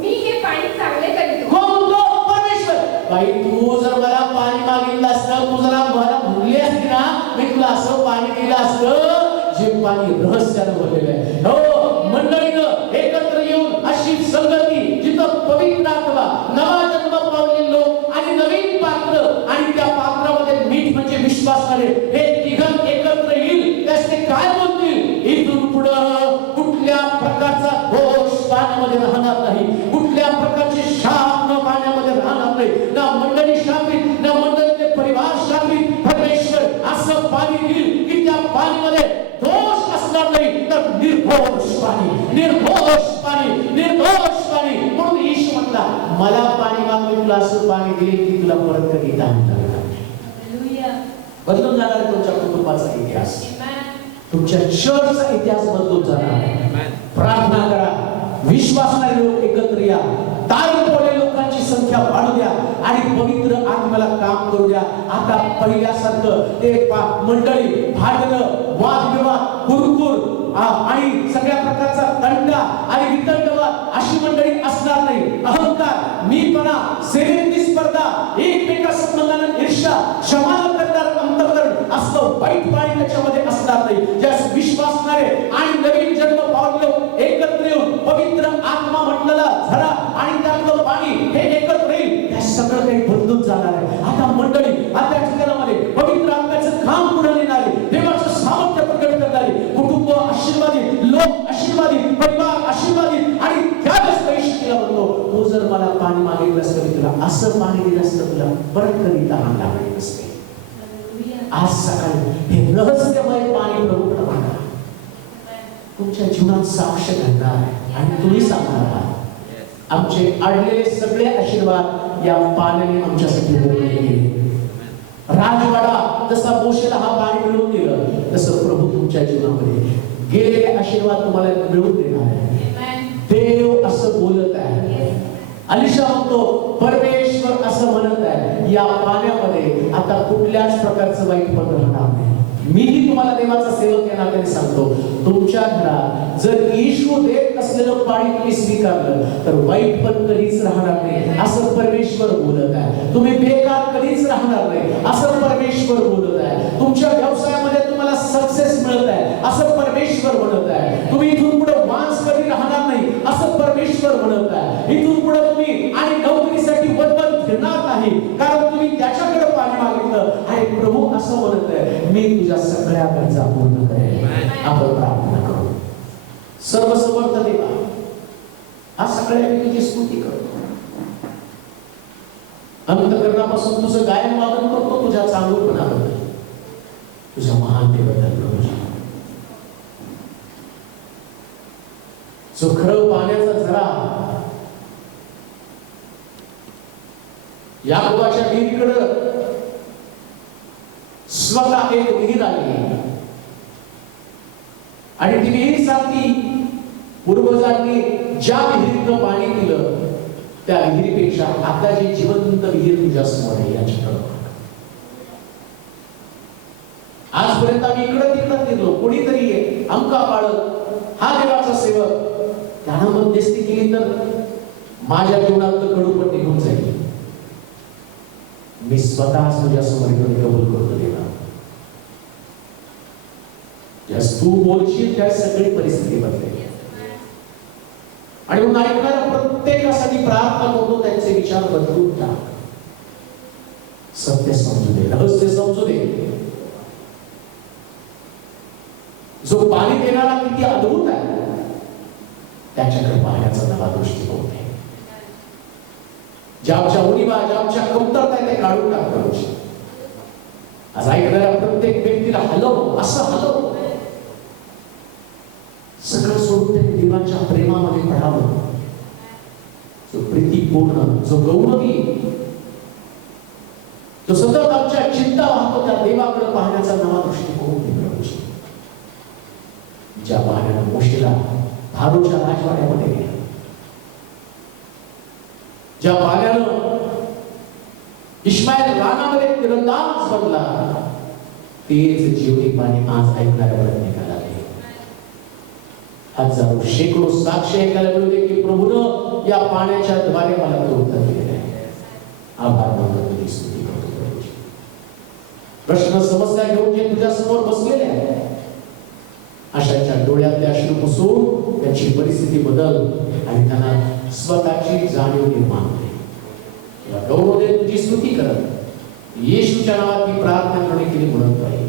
मी हे पाणी चांगले करीतो. कोण बोलतो? परमेश्वर. बाई, तू जर मला पाणी मागितलं असतं, तू जरा मला भुलली असती ना, मी तुला असं पाणी दिलं असतं जे पाणी रहस्यानं भरलेलं आहे. हो, मंडळीनं एकत्र येऊन अशी संगती जिथं पवित्र आत्मा, नवा जन्म पावलेले लोक आणि नवीन पात्र आणि त्या पात्रामध्ये मीठ म्हणजे विश्वासाने हे तिघं एकत्र येईल. त्याचे काय बोलतील? इथून पुढं कुठल्या प्रकारचा दोष पाण्यामध्ये राहणार नाही, कुठल्या प्रकारचे शाप पाण्यामध्ये राहणार नाही. ना मंडळी शापित, ना मंडळीचे परिवार शापित. परमेश्वर असं पाणी देईल की त्या पाणीमध्ये दोष असणार नाही, तर निर्दोष पाणी, निर्दोष पाणी, निर्दोष पाणी. म्हणून येशू म्हटला, मला पाणी माग, मी तुला असं पाणी देईल की तुला परत कधी दान करणार नाही. बदलून जाणार तुमच्या कुटुंबाचा इतिहास, तुमच्या चर्चचा इतिहास बदलून जाणार. प्रार्थना करा, विश्वासणारे लोक एकत्र या, तारपवलेल्या लोकांची संख्या वाढू द्या आणि पवित्र आत्म्याला काम करू द्या. आता पहिल्यासारखं ते मंडळी भांडणं, वादविवाद, कुरकुर आणि सगळ्या प्रकारचा तंटा आणि वितंडवाद अशी मंडळी असणार नाही. अहंकार, मीपणा, सेवेतली स्पर्धा, एकमेका संबंधाने ईर्ष्या, क्षमा न करणारं अंतःकरण असलं वाईट पाणी त्याच्यामध्ये असणार नाही. ज्यास विश्वासणारे आणि नवीन जन्म पावलेले एकत्र येऊन पवित्र आत्मा म्हटलेला झरा आणि त्यातलं पाणी हे एकत्र येईल, त्या सगळं काही बदलून जाणार आहे. आता मंडळी, आता ठिकाणामध्ये पवित्र आत्म्याचं काम पुढे नेणारे, देवाचं सामर्थ्य प्रकट करणारे कुटुंब आशीर्वादी, लोक आशीर्वादी, परिवार आशीर्वादी. आणि त्यावेळेस पैशाला म्हणतो, तू जर मला पाणी मागितलं असतं, मी तुला असं पाणी दिलं असतं, तुला परत कधी तहान लागली नसते. आज सकाळी हे रहस्यमय पाणी प्रभू म्हणा तुमच्या जीवनात साक्ष घडणार आहे आणि तुम्ही सांगणार आहात, आमचे अडलेले सगळे आशीर्वाद या पाण्याने आमच्यासाठी मोकळे केले. राजवाडा जसा मोशेला हा पाणी मिळवून दिलं, तसं प्रभू तुमच्या जीवनामध्ये गेलेले आशीर्वाद तुम्हाला मिळवून देणार आहे. देव असं बोलत आहे. अलिशा म्हणतो, परमेश्वर असं म्हणत आहे, या पाण्यामध्ये आता कुठल्याच प्रकारचं वाईटपण राहणार नाही. मीही तुम्हाला देवाचा सेवक या नात्याने सांगतो, तुमच्या घरात जर येशू देत असलेलं पाणी तुम्ही स्वीकारलं तर वाईटपण कधीच राहणार नाही, असं परमेश्वर बोलत आहे. तुम्ही बेकार कधीच राहणार नाही, असं परमेश्वर बोलत आहे. तुमच्या व्यवसायामध्ये तुम्हाला सक्सेस मिळत आहे, असं परमेश्वर म्हणत आहे. तुम्ही इथून पुढे वांस कधी राहणार नाही, असं परमेश्वर म्हणत आहे. इथून पुढे तुम्ही आणि नोकरीसाठी वदवद फिरणार नाही, कारण तुम्ही त्याच्याकडे पाणी मागितलं आणि प्रभू असं म्हणत आहे, मी तुझ्या सगळ्या गरजा पूर्ण करेन. आपण प्रार्थना करू. सर्वसमर्थ देवा, आज सगळ्या मी तुझी स्तुती करतो, अंतःकरणापासून तुझं गायन वादन करतो, तुझ्या चांगुलपणाबद्दल, तुझ्या महानतेबद्दल प्रभू. जो खरं पाण्याचा झरा याकोबाच्या विहिरीकडे स्वतः एक विहीर आली आणि ती विहीर सांगती, पूर्वजांनी ज्या विहिरीतनं पाणी दिलं त्या विहिरीपेक्षा आता जी जिवंत विहीर तुझ्या समोर आहे याच्याकडे. आजपर्यंत आम्ही इकडं तिकडं फिरलो, कोणीतरी अंका पाळत हा देवाचा सेवक त्यानं मध्यस्थी केली तर माझ्या जीवनात कडूपण निघून जाईल. मी स्वतः तुझ्या समोर कबूल करतो देवा. ज्यास तू बोलशील त्या सगळी परिस्थिती बदलेल. आणि म्हणून ऐकणाऱ्या प्रत्येकासाठी प्रार्थना करतो, त्यांचे विचार बदलून टाक. सत्य समजू दे, रहस्य समजू दे. जो पाणी देणारा किती अद्भुत आहे त्याच्याकडे पाहण्याचा नवा दृष्टिकोन आहे. ज्या आमच्या उणीवा, ज्या आमच्या कमतरता आहे ते काढून टाकतो. आज ऐकणाऱ्या प्रत्येक व्यक्तीला हलव, असं हलव, सगळं सोडून ते देवाच्या प्रेमामध्ये पडावं. जो प्रीतीपूर्ण, जो गौरवी, तो सतत आमच्या चिंता वाहतो त्या देवाकडे पाहण्याचा नवा दृष्टिकोन प्रभूची. ज्या पाहण्यानं मोशेला फारोच्या राजवाड्यामध्ये गेला, ज्या पाहण्यानं इस्माईल रानामध्ये तिरंदाज बनला, तेच जीवनी पाणी आज ऐकणाऱ्या प्रत्येकाला आहे. हजारो शेकडो साक्ष ऐकायला मिळते की प्रभूनं या पाण्याच्या द्वारे मला तो उत्तर दिलेला आहे. आभार मानतो, तुझी स्तुती करतो प्रभूची. प्रश्न समस्या घेऊन जे तुझ्या समोर बसलेले आहे, अशाच्या डोळ्यातले अश्रू पुसून त्यांची परिस्थिती बदल आणि त्यांना स्वतःची जाणीव निर्माण होते. गौरव दे, तुझी स्तुती करत येशूच्या नावात ही प्रार्थना करणे केली म्हणत आहे.